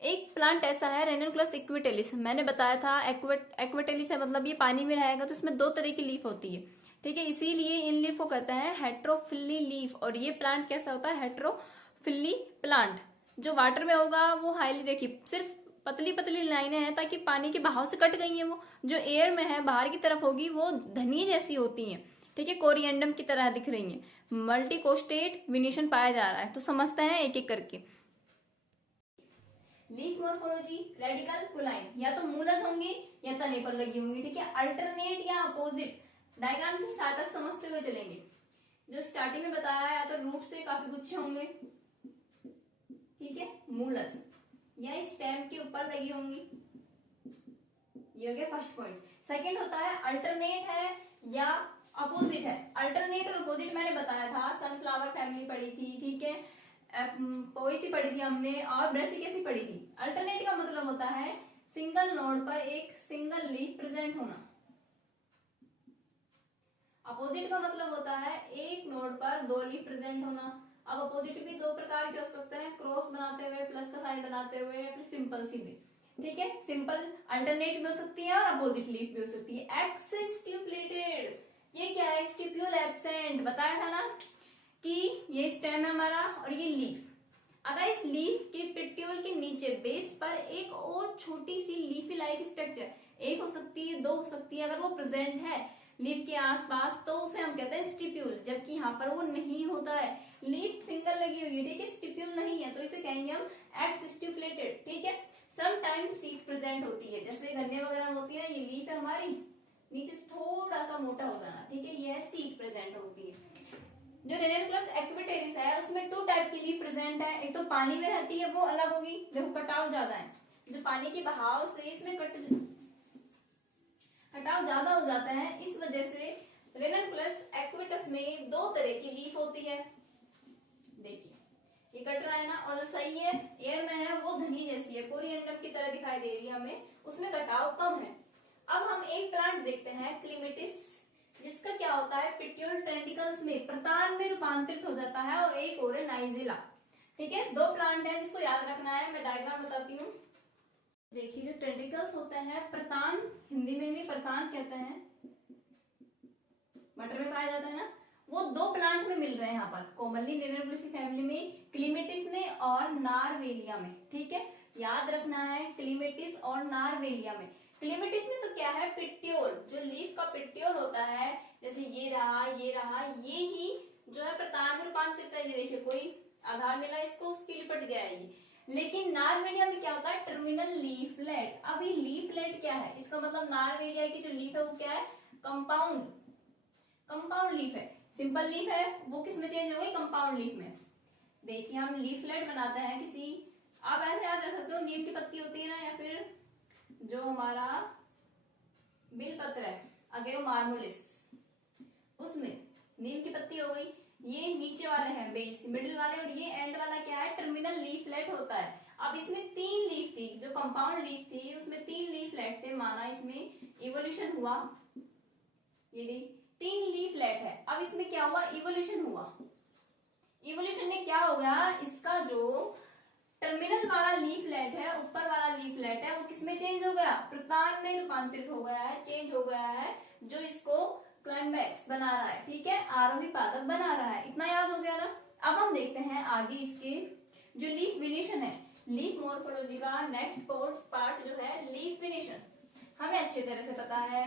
एक प्लांट ऐसा है रेनुक्लस इक्विटेलिस, मैंने बताया था एक्विटेलिस है मतलब ये पानी में रहेगा, तो इसमें दो तरह की लीफ होती है। ठीक है, इसीलिए इन लीफ को कहते हैं हेट्रोफिली लीफ। और ये प्लांट कैसा होता है, हेट्रोफिली प्लांट। जो वाटर में होगा वो हाईली, देखिए सिर्फ पतली पतली लाइनें हैं ताकि पानी के बहाव से कट गई है। वो जो एयर में है बाहर की तरफ होगी वो धनी जैसी होती है। ठीक है, कोरिएंडम की तरह दिख रही है। मल्टीकोस्टेट विनेशन पाया जा रहा है, तो समझते हैं एक एक करके। लीफ मोर्फोलॉजी, रेडिकल कुलाइन, या तो मूलज होंगी या तने पर लगी होंगी। ठीक है, अल्टरनेट या अपोजिट, डायग्राम की सहायता समझते हुए चलेंगे। जो स्टार्टिंग में बताया है, या तो रूट से काफी गुच्छे होंगे, ठीक है, मूलज, या स्टेम के ऊपर लगी होंगी। ये हो गया फर्स्ट पॉइंट। सेकंड होता है अल्टरनेट है या अपोजिट है। अल्टरनेट और अपोजिट मैंने बताया था, सनफ्लावर फैमिली पढ़ी थी, ठीक है, पोएसी पढ़ी थी हमने, और ब्रेसिकेसी पढ़ी थी। अल्टरनेट का मतलब होता है सिंगल नोड पर एक सिंगल लीफ प्रेजेंट होना। अपोजिट का मतलब होता है एक नोड पर दो लीफ प्रेजेंट होना। अब अपोजिट भी दो प्रकार के हो सकते हैं, क्रॉस बनाते हुए, प्लस का साइन बनाते हुए, या फिर सिंपल सीधे। ठीक है, सिंपल अल्टरनेट भी हो सकती है और अपोजिट लीफ भी हो सकती है। एक्स स्टिपुलेटेड, ये क्या है, स्टिप्यूल एब्सेंट, बताया था ना कि ये स्टेम है हमारा और ये लीफ। अगर इस लीफ के पिट्यूल के नीचे बेस पर एक और छोटी सी लीफी लाइक स्ट्रक्चर, एक हो सकती है, दो हो सकती है, अगर वो प्रेजेंट है लीफ के आसपास तो उसे हम कहते हैं स्टिप्यूल, जबकि यहाँ पर वो नहीं होता है, लीफ सिंगल लगी हुई है। ठीक है, स्टिप्यूल नहीं है तो इसे कहेंगे हम एक्स स्टिपुलेटेड। ठीक है, समटाइम सीड प्रेजेंट होती है, जैसे गन्ने वगैरह में होती है। ये लीफ है हमारी, नीचे से थोड़ा सा मोटा हो जाना। ठीक है, ये सीड प्रेजेंट होती है। जो रेनुक्लस एक्विटेरिस है उसमें टू टाइप की लीफ प्रेजेंट है, एक तो पानी में रहती है, वो अलग होगी, देखो कटाव ज्यादा है, जो पानी के बहाव से इसमें कटाव ज्यादा हो जाता है, इस वजह से रेनुक्लस एक्विटस में दो तरह की लीफ होती है। देखिए ये कट रहा है ना, और जो सही है एयर में है वो धनी जैसी है, कोरिएंडम की तरह दिखाई दे रही है हमें, उसमें कटाव कम है। अब हम एक प्लांट देखते हैं क्लीमेटिस, जिसका क्या होता है, पिट्यूल टेंटिकल्स में प्रतान में रूपांतरित हो जाता है, और एक और है नाइजिला। ठीक है, दो प्लांट है जिसको याद रखना है, मैं डायग्राम बताती हूँ। देखिए जो टेंटिकल्स होते हैं, प्रतान हिंदी में भी प्रतान कहते हैं, मटर में पाया जाता है ना, वो दो प्लांट में मिल रहे हैं यहाँ पर, कॉमनली रेनुक्लेसी फैमिली में, क्लीमेटिस में और नारवेलिया में। ठीक है, याद रखना है क्लीमेटिस और नारवेलिया में। क्लीमेटिस में तो क्या है, पिट्यूल, जो लीफ का पिट्यूल होता है, जैसे ये रहा, ये ही जो है प्रतान में रूपांतरित है। ये देखिए कोई आधार मिला इसको, उसकी लिपट गया है ये। लेकिन नारवेलिया में क्या होता है, टर्मिनल लीफलेट। अभी लीफलेट क्या है, इसका मतलब नारवेलिया की जो लीफ है वो क्या है, कंपाउंड लीफ है। सिंपल लीफ है वो किस में चेंज हो गई, कंपाउंड लीफ में। देखिए हम लीफलेट बनाते हैं किसी, आप ऐसे याद रख सकते हो, नीम की पत्ती होती है ना, या फिर जो हमारा बिल पत्र है, अगेव मार्मोलिस, उसमें नीम की पत्ती हो गई। ये नीचे वाले हैं बेस, मिडिल वाले, और ये एंड वाला क्या है, टर्मिनल लीफलेट होता है। अब इसमें तीन लीफ थी, जो कंपाउंड लीफ थी उसमें तीन लीफलेट थे, माना इसमें इवोल्यूशन हुआ, ये तीन लीफलेट है। अब इसमें क्या हुआ, इवोल्यूशन हुआ। इवोल्यूशन में क्या हो गया, इसका जो टर्मिनल वाला लीफलेट है, ऊपर वाला लीफलेट है, वो किसमें चेंज हो गया, प्रतान में रूपांतरित हो गया है, चेंज हो गया है, जो इसको क्लाइमैक्स बना रहा है। ठीक है, आरोही पादप बना रहा है। इतना याद हो गया ना। अब हम देखते हैं आगे इसके जो लीफ विनेशन है, लीफ मोर्फोलॉजी का नेक्स्ट पार्ट जो है लीफ विनेशन, हमें अच्छी तरह से पता है।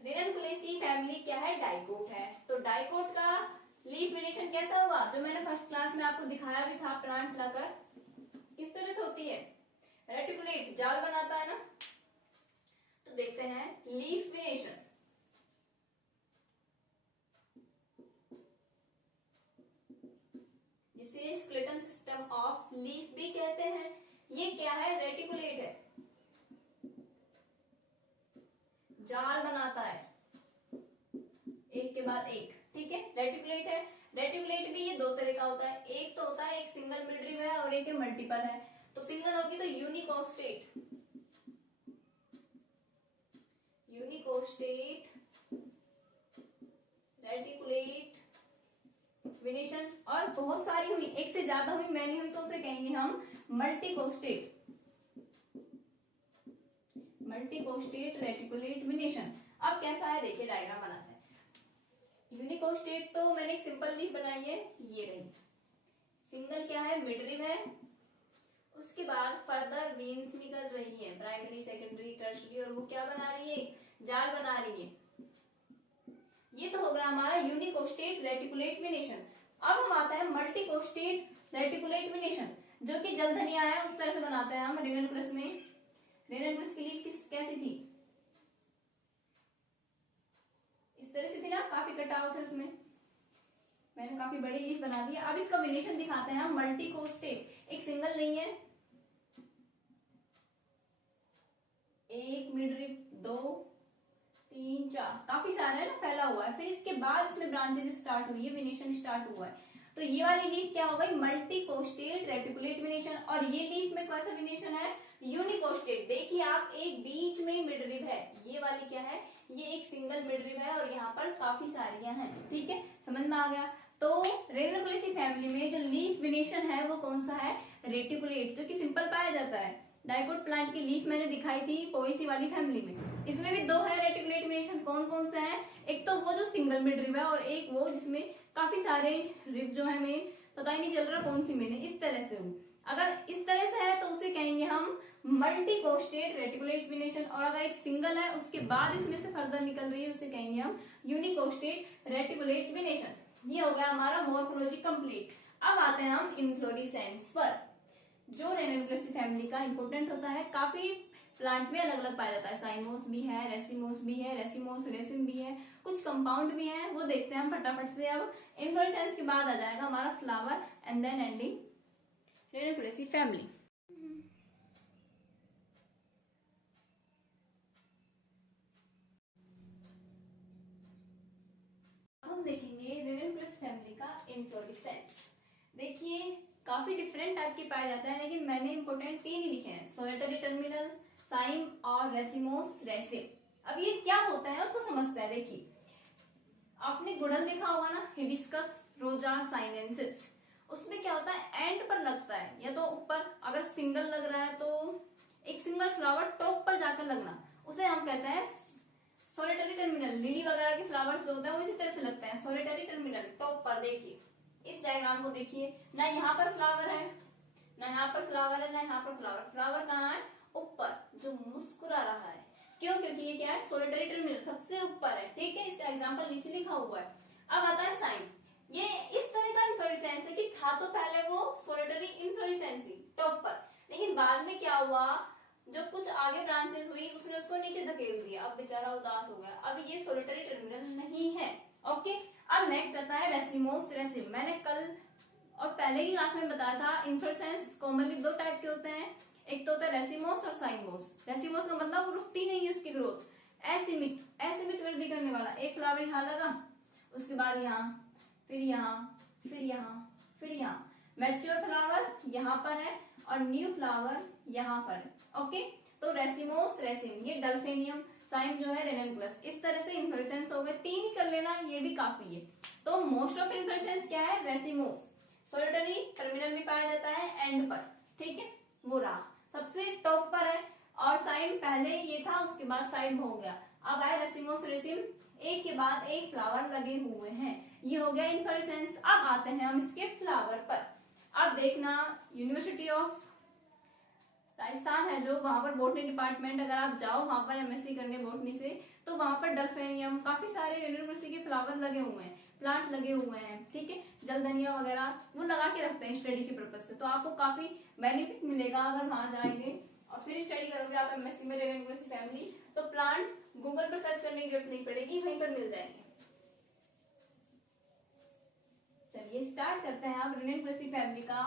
रेनुक्लेसी फैमिली क्या है, डाइकोट है, तो डाइकोट का लीफ विनेशन कैसा होगा, जो मैंने फर्स्ट क्लास में आपको दिखाया भी था, प्लांट लाकर किस तरह से होती है, रेटिकुलेट जाल बनाता है ना। तो देखते हैं लीफ विनेशन। जिससे स्केलेटन सिस्टम ऑफ लीफ भी कहते हैं। ये क्या है? रेटिकुलेट है, जाल बनाता है एक के बाद एक, ठीक है, रेटिकुलेट है। रेटिकुलेट भी ये दो तरह का होता है, एक तो होता है एक सिंगल मिडरिव है और एक मल्टीपल है। तो सिंगल होगी तो यूनिकोस्टेट, रेटिकुलेट वेनेशन। और बहुत सारी हुई, एक से ज्यादा हुई, मैनी हुई, तो उसे कहेंगे हम मल्टीकोस्टेट रेटिकुलेट वेनेशन। अब कैसा है देखिए, डायग्राम बनाते हैं। यूनिकोस्टेट तो मैंने एक सिंपल लीफ बनाई है, ये रही। सिंगल क्या है? मिडरिव है। उसके बाद फर्दर वेन्स निकल रही है, प्राइमरी, सेकेंडरी, टर्शरी, और वो क्या बना रही है? जाल बना रही है। ये तो हो गया हमारा यूनिकोस्टेट रेटिकुलेट वेनेशन। अब हम आता है मल्टीकोस्टेट रेटिकुलेट वेनेशन, जो कि जलधनिया है उस तरह से बनाते हैं हम रेननकुलस में। रेननकुलस की लीफ कैसी थी? इस तरह से थी ना, काफी कटाव थे उसमें। मैंने काफी बड़ी लीफ बना दी। अब इसका वेनेशन दिखाते हैं हम मल्टीकोस्टेट। एक सिंगल नहीं है, एक मिडरिव, दो, तीन, चार, काफी सारा है ना, फैला हुआ है। फिर इसके बाद इसमें ब्रांचेस स्टार्ट हुई है, वेनेशन स्टार्ट हुआ है। तो ये वाली लीफ क्या हो गई? मल्टीकोस्टेट रेटिकुलेट वेनेशन। और ये लीफ में कौन सा वेनेशन है? यूनिकोस्टेट। देखिए आप, एक बीच में मिडरिव है, ये वाली क्या है? ये एक सिंगल मिडरिव है और यहाँ पर काफी सारियां हैं, ठीक है, समझ में आ गया। तो रेननकुलेसी फैमिली में जो लीफ वेनेशन है वो कौन सा है? रेटिकुलेट, जो कि सिंपल पाया जाता है। डाइकोट प्लांट की लीफ मैंने दिखाई थी पोएसी वाली फैमिली में, इसमें भी दो है रेटिकुलेट वेनेशन। कौन कौन सा है? एक तो वो जो सिंगल मिडरिव है और एक वो जिसमें काफी सारे रिब जो है मेन, पता ही नहीं चल रहा कौन सी मेन है। इस तरह से हो, अगर इस तरह से है तो उसे कहेंगे हम मल्टीकोस्टेट रेटिकुलेट वेनेशन। और अगर एक सिंगल है उसके बाद इसमें से फर्दर निकल रही है उसे कहेंगे हम यूनिकोस्टेट रेटिकुलेट वेनेशन। ये हो गया हमारा मॉर्फोलॉजी कंप्लीट। अब आते हैं हम इन्फ्लोरेसेंस पर, जो रेननकुलेसी फैमिली का इंपोर्टेंट होता है। काफी प्लांट में अलग अलग पाया जाता है, साइमोस भी है, रेसिमोस भी है, रेसिमोस रेसिम भी है, कुछ कंपाउंड भी है, वो देखते हैं हम फटाफट से। अब इन्फ्लोरेसेंस के बाद आ जाएगा हमारा flower and then ending Ranunculaceae family. हम देखेंगे रेननकुलेस फैमिली का इन्फ्लोरेसेंस। देखिए काफी डिफरेंट टाइप के पाए जाते हैं, लेकिन मैंने इंपोर्टेंट तीन ही लिखे हैं, सोलेटरी टर्मिनल, साइम और रेसिमोस रेसिम। अब ये क्या होता है उसको समझते हैं। देखिए आपने गुड़हल देखा होगा ना, हिबिस्कस रोजा साइनेंसिस, उसमें क्या होता है? एंड पर लगता है, या तो ऊपर, अगर सिंगल लग रहा है तो एक सिंगल फ्लावर टॉप पर जाकर लगना, उसे हम कहते हैं सोलिटरी टर्मिनल। लिली वगैरह के फ्लावर्स जो होते हैं वो इसी तरह से लगते हैं, सोलिटरी टर्मिनल टॉप पर। देखिए इस डायग्राम को देखिए, ना यहाँ पर फ्लावर है, ना यहाँ पर फ्लावर है, ना यहाँ पर फ्लावर। फ्लावर कहाँ है? ऊपर, जो मुस्कुरा रहा है। क्यों? क्योंकि ये क्या है? सोलिटरी टर्मिनल सबसे ऊपर है, ठीक है। इसका एग्जाम्पल नीचे लिखा हुआ है। अब आता है साइन। ये इस तरह का इन्फ्लोरेसेंस है कि था तो पहले वो सोलिटरी इन्फ्लोरेसेंस टॉप पर, लेकिन बाद में क्या हुआ, जब कुछ आगे ब्रांचेस हुई उसने उसको नीचे धकेल दिया, अब बेचारा उदास हो गया। अब ये सोलिटरी टर्मिनल नहीं है, ओके। अब नेक्स्ट आता है रेसिमोस रेसिम। मैंने कल और पहले ही क्लास में बताया था, इन्फ्लोरेसेंस कॉमनली दो टाइप के होते हैं, एक तो होता है रेसिमोस और साइमोस। रेसिमोस का मतलब वो रुकती नहीं है उसकी ग्रोथ, एसिमित वृद्धि करने वाला। एक फ्लावर यहाँ लगा, उसके बाद यहाँ, फिर यहाँ, फिर यहाँ, फिर यहाँ। मैच्योर फ्लावर यहाँ पर है और न्यू फ्लावर यहाँ पर है, ओके। तो रेसिमोस रेसिम, ये डल्फेनियम, साइम जो है रेननकुलस। इस तरह से इन्फ्लोरेसेंस हो गए, तीन ही कर लेना, ये भी काफी है। तो मोस्ट ऑफ इन्फ्लोरेसेंस क्या है? रेसिमोस, सोलिटरी टर्मिनल में पाया जाता है एंड पर, ठीक है, वो रहा सबसे टॉप पर है। और साइम पहले ये था, उसके बाद साइम हो गया। अब आए रेसिमोस रेसिम, एक के बाद एक फ्लावर लगे हुए हैं, ये हो गया इन्फ्लोरेसेंस। अब आते हैं हम इसके फ्लावर पर। अब देखना, यूनिवर्सिटी ऑफ राजस्थान है जो, वहां पर बोटनी डिपार्टमेंट, अगर आप जाओ वहां पर एमएससी करने बोटनी से, तो वहां पर डल्फेनियम, काफी सारे यूनिवर्सिटी के फ्लावर लगे हुए हैं, प्लांट लगे हुए हैं, ठीक है। जलधनिया वगैरह वो लगा के रखते हैं स्टडी के पर्पज से, तो आपको काफी बेनिफिट मिलेगा अगर वहां जाएंगे और फिर स्टडी करोगे आप एमएससी में रेननकुलेसी फैमिली। तो प्लांट गूगल पर सर्च करने की जरूरत नहीं पड़ेगी, वहीं पर मिल जाएंगे। चलिए चलिए स्टार्ट करते हैं आप रेनिनकुलेसी फैमिली का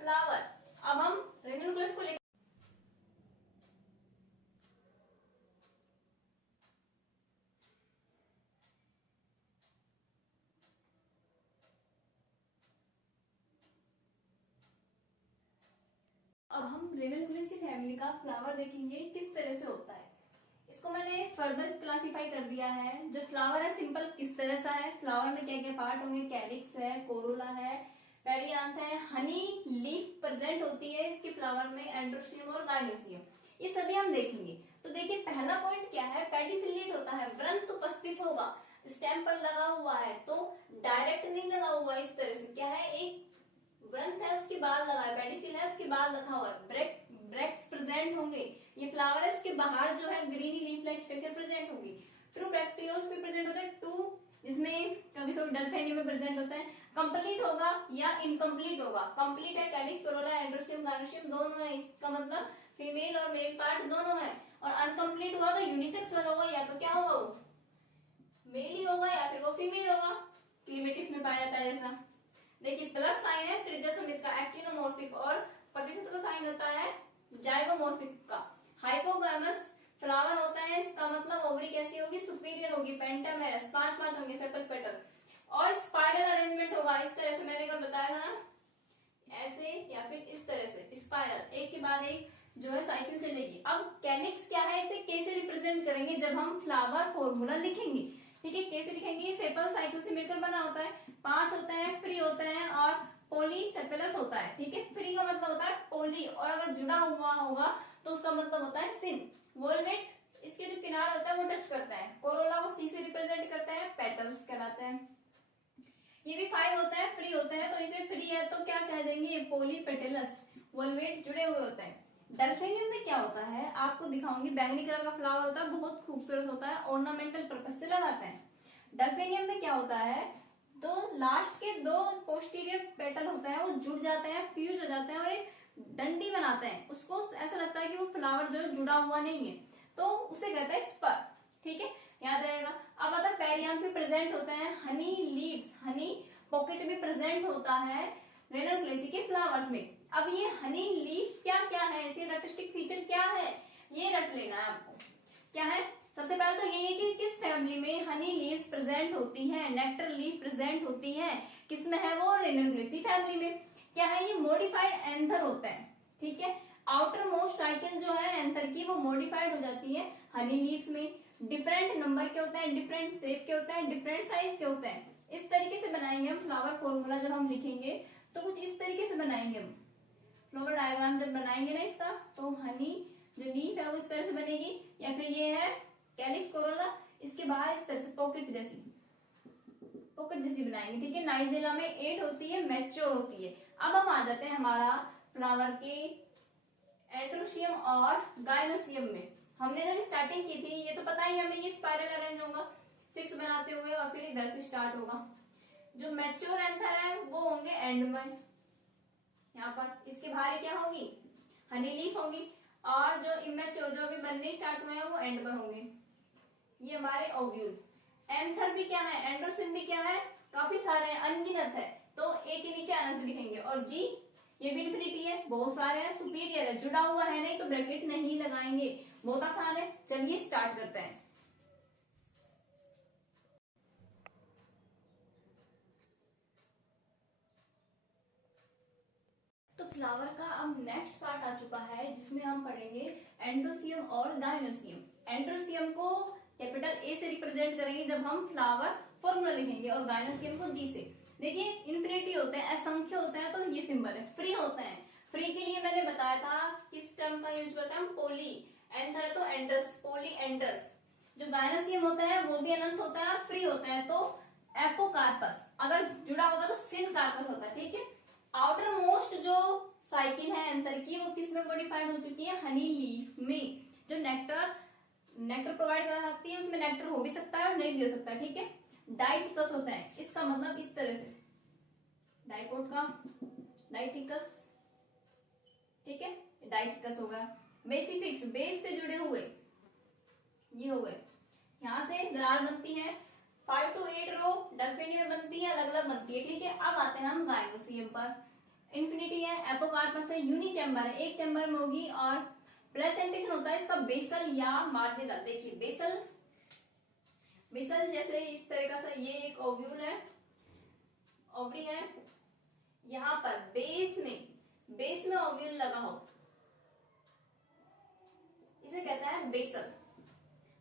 फ्लावर। अब हम रेनिनकुलस को लेकर अब हम रेनिनकुलेसी फैमिली का फ्लावर देखेंगे किस तरह से होता है। इसको मैंने फर्दर क्लासिफाई कर दिया है। जो फ्लावर है सिंपल किस तरह सा है, फ्लावर में क्या क्या पार्ट होंगे, कैलिक्स है, कोरोला है, पेरियांथ है, हनी लीफ प्रेजेंट होती है इसके फ्लावर में, एंड्रोसियम और गाइनोसियम, ये सभी हम देखेंगे। तो देखिए पहला पॉइंट क्या है, पेडिसिलिएट होता है, व्रंत उपस्थित होगा, स्टेम पर लगा हुआ है तो डायरेक्ट नहीं लगा हुआ, इस तरह से क्या है, एक व्रंत है उसके बाद लगा है, पेडिसिल है उसके बाद लगा हुआ है, ब्रैक्ट्स प्रेजेंट होंगे, ये फ्लावर है उसके बाहर जो है greeny leaf like structure present होगी। ट्रू ब्रैक्टियोल्स भी प्रेजेंट होते हैं, टू जिसमें कभी कभी डल्फेनियम में प्रेजेंट होता है। कंप्लीट होगा या इनकम्प्लीट होगा, कंप्लीट है कैलिक्स, कोरोला, एंड्रोसियम, गाइनोसियम दोनों है, इसका मतलब फीमेल और मेल पार्ट दोनों है। और अनकम्प्लीट हुआ तो यूनिसेक्सुअल होगा, या तो क्या होगा वो मेल ही होगा या फिर वो फीमेल होगा, क्लीमेटिस में पाया जाता है ऐसा। देखिए प्लस साइन है त्रिज्या समेत का एक्टिनोमॉर्फिक, और प्रतिशत का साइन होता है जाइगोमॉर्फिक का। हाइपोगैमस फ्लावर होता है, इसका मतलब ओवरी कैसी होगी, सुपीरियर होगी, पेंटामेरस 5 होंगे सेपल पेटल, और स्पाइरल अरेंजमेंट होगा इस तरह से, मैंने कल बताया था ना, ऐसे या फिर इस तरह से स्पाइरल, एक के बाद एक जो है साइकिल चलेगी। अब कैलिक्स क्या है, इसे कैसे रिप्रेजेंट करेंगे जब हम फ्लावर फॉर्मूला लिखेंगे, ठीक है, कैसे लिखेंगे, सेपल साइकिल से मिलकर बना होता है, 5 होते हैं, फ्री होते हैं और पॉलीसेपेलस होता है, ठीक है। फ्री का मतलब होता है पॉली, और अगर जुड़ा हुआ होगा तो उसका मतलब होता है सिन। वोलवेट इसके जो किनारा होता है वो टच करता है, कोरोला वो सी से रिप्रेजेंट करता है, पेटल्स कहलाते हैं। ये भी 5 होता है, फ्री होता है, तो इसे फ्री है तो क्या कह देंगे, पॉलीपेटलस, वोलवेट जुड़े हुए होते हैं। डेल्फिनियम में क्या होता है आपको दिखाऊंगी, बैंगनी कलर का फ्लावर होता है, बहुत खूबसूरत होता है, ऑर्नामेंटल पर्पज से लगाते हैं। डेल्फिनियम में क्या होता है, तो लास्ट के 2 पोस्टीरियर पेटल होते हैं वो जुड़ जाते हैं, फ्यूज हो जाते हैं और एक डंडी बनाते हैं, उसको ऐसा लगता है कि वो फ्लावर जो है जुड़ा हुआ नहीं है, तो उसे कहते हैं स्पर, ठीक है, याद रहेगा। अब आता है पेरियांथ भी प्रेजेंट होते हैं, हनी लीव्स, हनी पॉकेट भी प्रेजेंट होता है रेनिनकुलेसी के फ्लावर्स में। अब ये हनी लीफ क्या क्या है, इसके रेक्टेस्टिक फीचर क्या है, ये रट लेना है आपको। क्या है, सबसे पहले तो ये है कि किस फैमिली में हनी लीव्स प्रेजेंट होती है, नेक्टर लीफ प्रेजेंट होती है, किसमें है वो, रेनिनकुलेसी फैमिली में। क्या है, ये मॉडिफाइड एंथर होता है, ठीक है, आउटर मोस्ट साइकिल जो है एंथर की वो मॉडिफाइड हो जाती है हनी लीव्स में। डिफरेंट नंबर के होते हैं, डिफरेंट शेप के होते हैं, डिफरेंट साइज के होते हैं। इस तरीके से बनाएंगे हम फ्लावर फॉर्मूला, जब हम लिखेंगे तो कुछ इस तरीके से बनाएंगे हम फ्लावर डायग्राम जब बनाएंगे ना इसका, तो हनी जो लीफ है वो इस तरह से बनेगी, या फिर ये है कैलिक्स, कोरोला, इसके बाहर इस तरह से पॉकेट जैसी बनाएंगे, ठीक है। नाइजेला में 8 होती है, मैच्योर होती है। अब हम आ जाते हैं हमारा फ्लावर के एंड्रोसियम और गाइनोसियम में। हमने जब स्टार्टिंग की थी, ये तो पता ही हमें, ये स्पाइरल अरेंज होगा 6 बनाते हुए और फिर इधर से स्टार्ट होगा। जो मैच्योर एंथर है वो होंगे एंड में, यहाँ पर इसके बाहर क्या होगी, हनी लीफ होगी, और जो इमेच्योर जो अभी बनने स्टार्ट हुए हैं वो एंड पर होंगे। ये हमारे ओव्यूल। एंथर भी क्या है, एंड्रोसियम भी क्या है, काफी सारे हैं, अनगिनत है, तो ए के नीचे अनंत लिखेंगे। और जी ये भी इंफिनिटी है, बहुत सारे हैं, सुपीरियर है, जुड़ा हुआ है नहीं तो ब्रैकेट नहीं लगाएंगे, बहुत आसान है। चलिए स्टार्ट करते हैं। तो फ्लावर का अब नेक्स्ट पार्ट आ चुका है जिसमें हम पढ़ेंगे एंड्रोसियम और गाइनोसियम। एंड्रोसियम को कैपिटल ए से रिप्रेजेंट करेंगे जब हम फ्लावर फॉर्मूला लिखेंगे, और गाइनोसियम को जी से। देखिए इन्फिनिटी होते हैं, असंख्य होते हैं, तो ये सिंबल है। फ्री होते हैं, फ्री के लिए मैंने बताया था किस टर्म का यूज करते हैं हम, पोली। एंथर है तो एंड्रस, पोली एंड्रस। जो गाइनोसियम होता है वो भी अनंत होता है और फ्री होता है, तो एपोकार्पस, अगर जुड़ा होता तो सिन कार्पस होता है, ठीक है। आउटर मोस्ट जो साइकिल है एंथर की वो किस में मॉडिफाइड हो चुकी है, हनी लीफ में। जो नेक्टर प्रोवाइड करा सकती है, उसमें नेक्टर हो भी सकता है और नहीं भी हो सकता है, ठीक है। डाइथिकस होता है, इसका मतलब इस तरह से, डाइकोट का डाइथिकस, ठीक है, डाइथिकस होगा। बेसिफिक्स, बेस से जुड़े हुए, ये हो गए। यहां से दरार बनती है, 5 to 8 रो डल्फिनी में बनती है, अलग अलग बनती है, ठीक है। अब आते हैं हम गायनोसियम पर। इन्फिनिटी है, एपोकार्पस है, यूनी चैम्बर है, एक चैम्बर में होगी, और प्लेसेंटेशन होता है इसका बेसल या मार्जिनल। देखिए बेसल, बेसल जैसे इस तरीका से, ये एक ओव्यूल है, ओवरी है, यहाँ पर बेस में ओव्यूल लगा हो, इसे कहता है बेसल।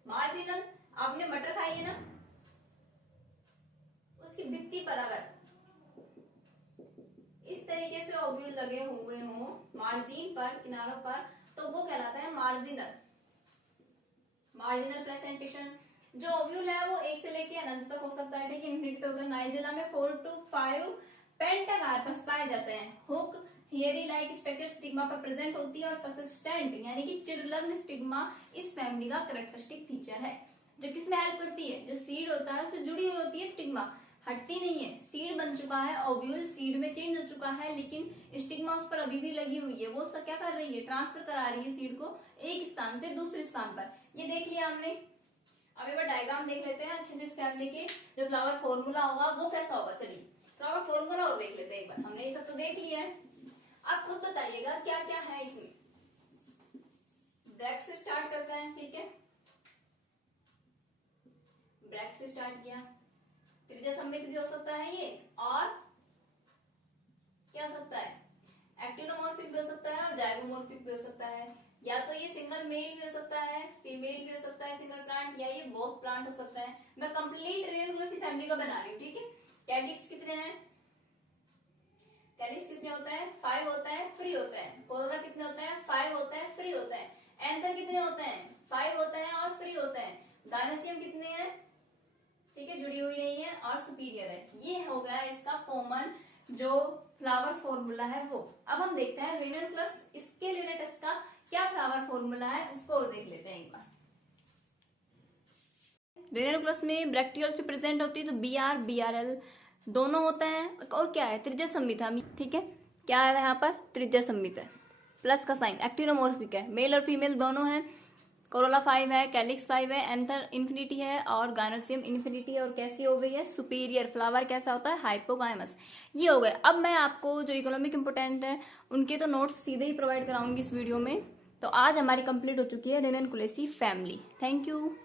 मार्जिनल, आपने मटर खाई है ना, उसकी भित्ति पर अगर इस तरीके से ओव्यूल लगे हुए हों मार्जिन पर, किनारों पर, तो वो कहलाता है मार्जिनल, मार्जिनल प्लेसेंटेशन। जो ओव्यूल है वो एक से लेके अनंत तक हो सकता है, ठीक है, इन्फिनिटी तक। नाइजेला में 4 to 5 पेंटाकार्पस पाए जाते हैं। हुक हियरी लाइक स्ट्रक्चर स्टिग्मा पर प्रेजेंट होती है, और परसिस्टेंट यानी कि चिरलग्न स्टिग्मा इस फैमिली का कैरेक्टरिस्टिक फीचर है, जो किसमें हेल्प करती है, जो सीड होता है उससे जुड़ी हुई होती है स्टिग्मा, हटती नहीं है। सीड बन चुका है, ओव्यूल सीड में चेंज हो चुका है, लेकिन स्टिग्मा उस पर अभी भी लगी हुई है। वो उसका क्या कर रही है, ट्रांसफर करा रही है सीड को एक स्थान से दूसरे स्थान पर। ये देख लिया हमने। अब एक बार डायग्राम देख लेते हैं अच्छे से इस फैमिली के। जो फ्लावर फॉर्मूला होगा वो कैसा होगा, चलिए फ्लावर फॉर्मूला और देख लेते हैं एक बार। हमने ये सब तो देख लिया है, आप खुद बताइएगा क्या क्या है इसमें। ब्रैकेट से स्टार्ट करते हैं, ठीक है, ब्रैकेट से स्टार्ट किया। त्रिज्या सममित भी हो सकता है ये, और क्या हो सकता है, एक्टिनोमॉर्फिक भी हो सकता है, और जाइगोमॉर्फिक भी हो सकता है। या तो ये सिंगल मेल भी हो सकता है, फीमेल भी हो सकता है सिंगल प्लांट, या ये बोथ प्लांट हो सकता है। मैं कंप्लीट रेनगुलसी फैमिली का बना रही हूँ, ठीक है। कैलिक्स कितने हैं, कैलिक्स कितने होता है, 5 होता है, फ्री होता है। कोरोला कितने होता है, 5 होता है, फ्री होता है। एंथर कितने होते हैं, 5 होता है और फ्री होता है। गायनोसियम कितने हैं, ठीक है, जुड़ी हुई नहीं है और सुपीरियर है। ये हो गया इसका कॉमन जो फ्लावर फॉर्मूला है वो। अब हम देखते हैं रेननकुलस, इसके रिलेटेड का क्या फ्लावर फॉर्मूला है उसको और देख लेते हैं एक बार। रेननकुलस में ब्रैक्टियोल्स भी प्रेजेंट होती है, तो BR BRL दोनों होता है। और क्या है, त्रिज्या सममित है, ठीक है, क्या है यहाँ पर, त्रिज्या सममित है, प्लस का साइन, एक्टिनोमॉर्फिक है, मेल और फीमेल दोनों है। कोरोला 5 है, कैलिक्स 5 है, एंथर इन्फिनिटी है, और गायनोसियम इन्फिनिटी है। और कैसी हो गई है, सुपीरियर। फ्लावर कैसा होता है, हाइपोगाइमस। ये हो गए। अब मैं आपको जो इकोनॉमिक इंपोर्टेंट है उनके तो नोट्स सीधे ही प्रोवाइड कराऊंगी इस वीडियो में। तो आज हमारी कंप्लीट हो चुकी है रेननकुलेसी फैमिली। Thank you.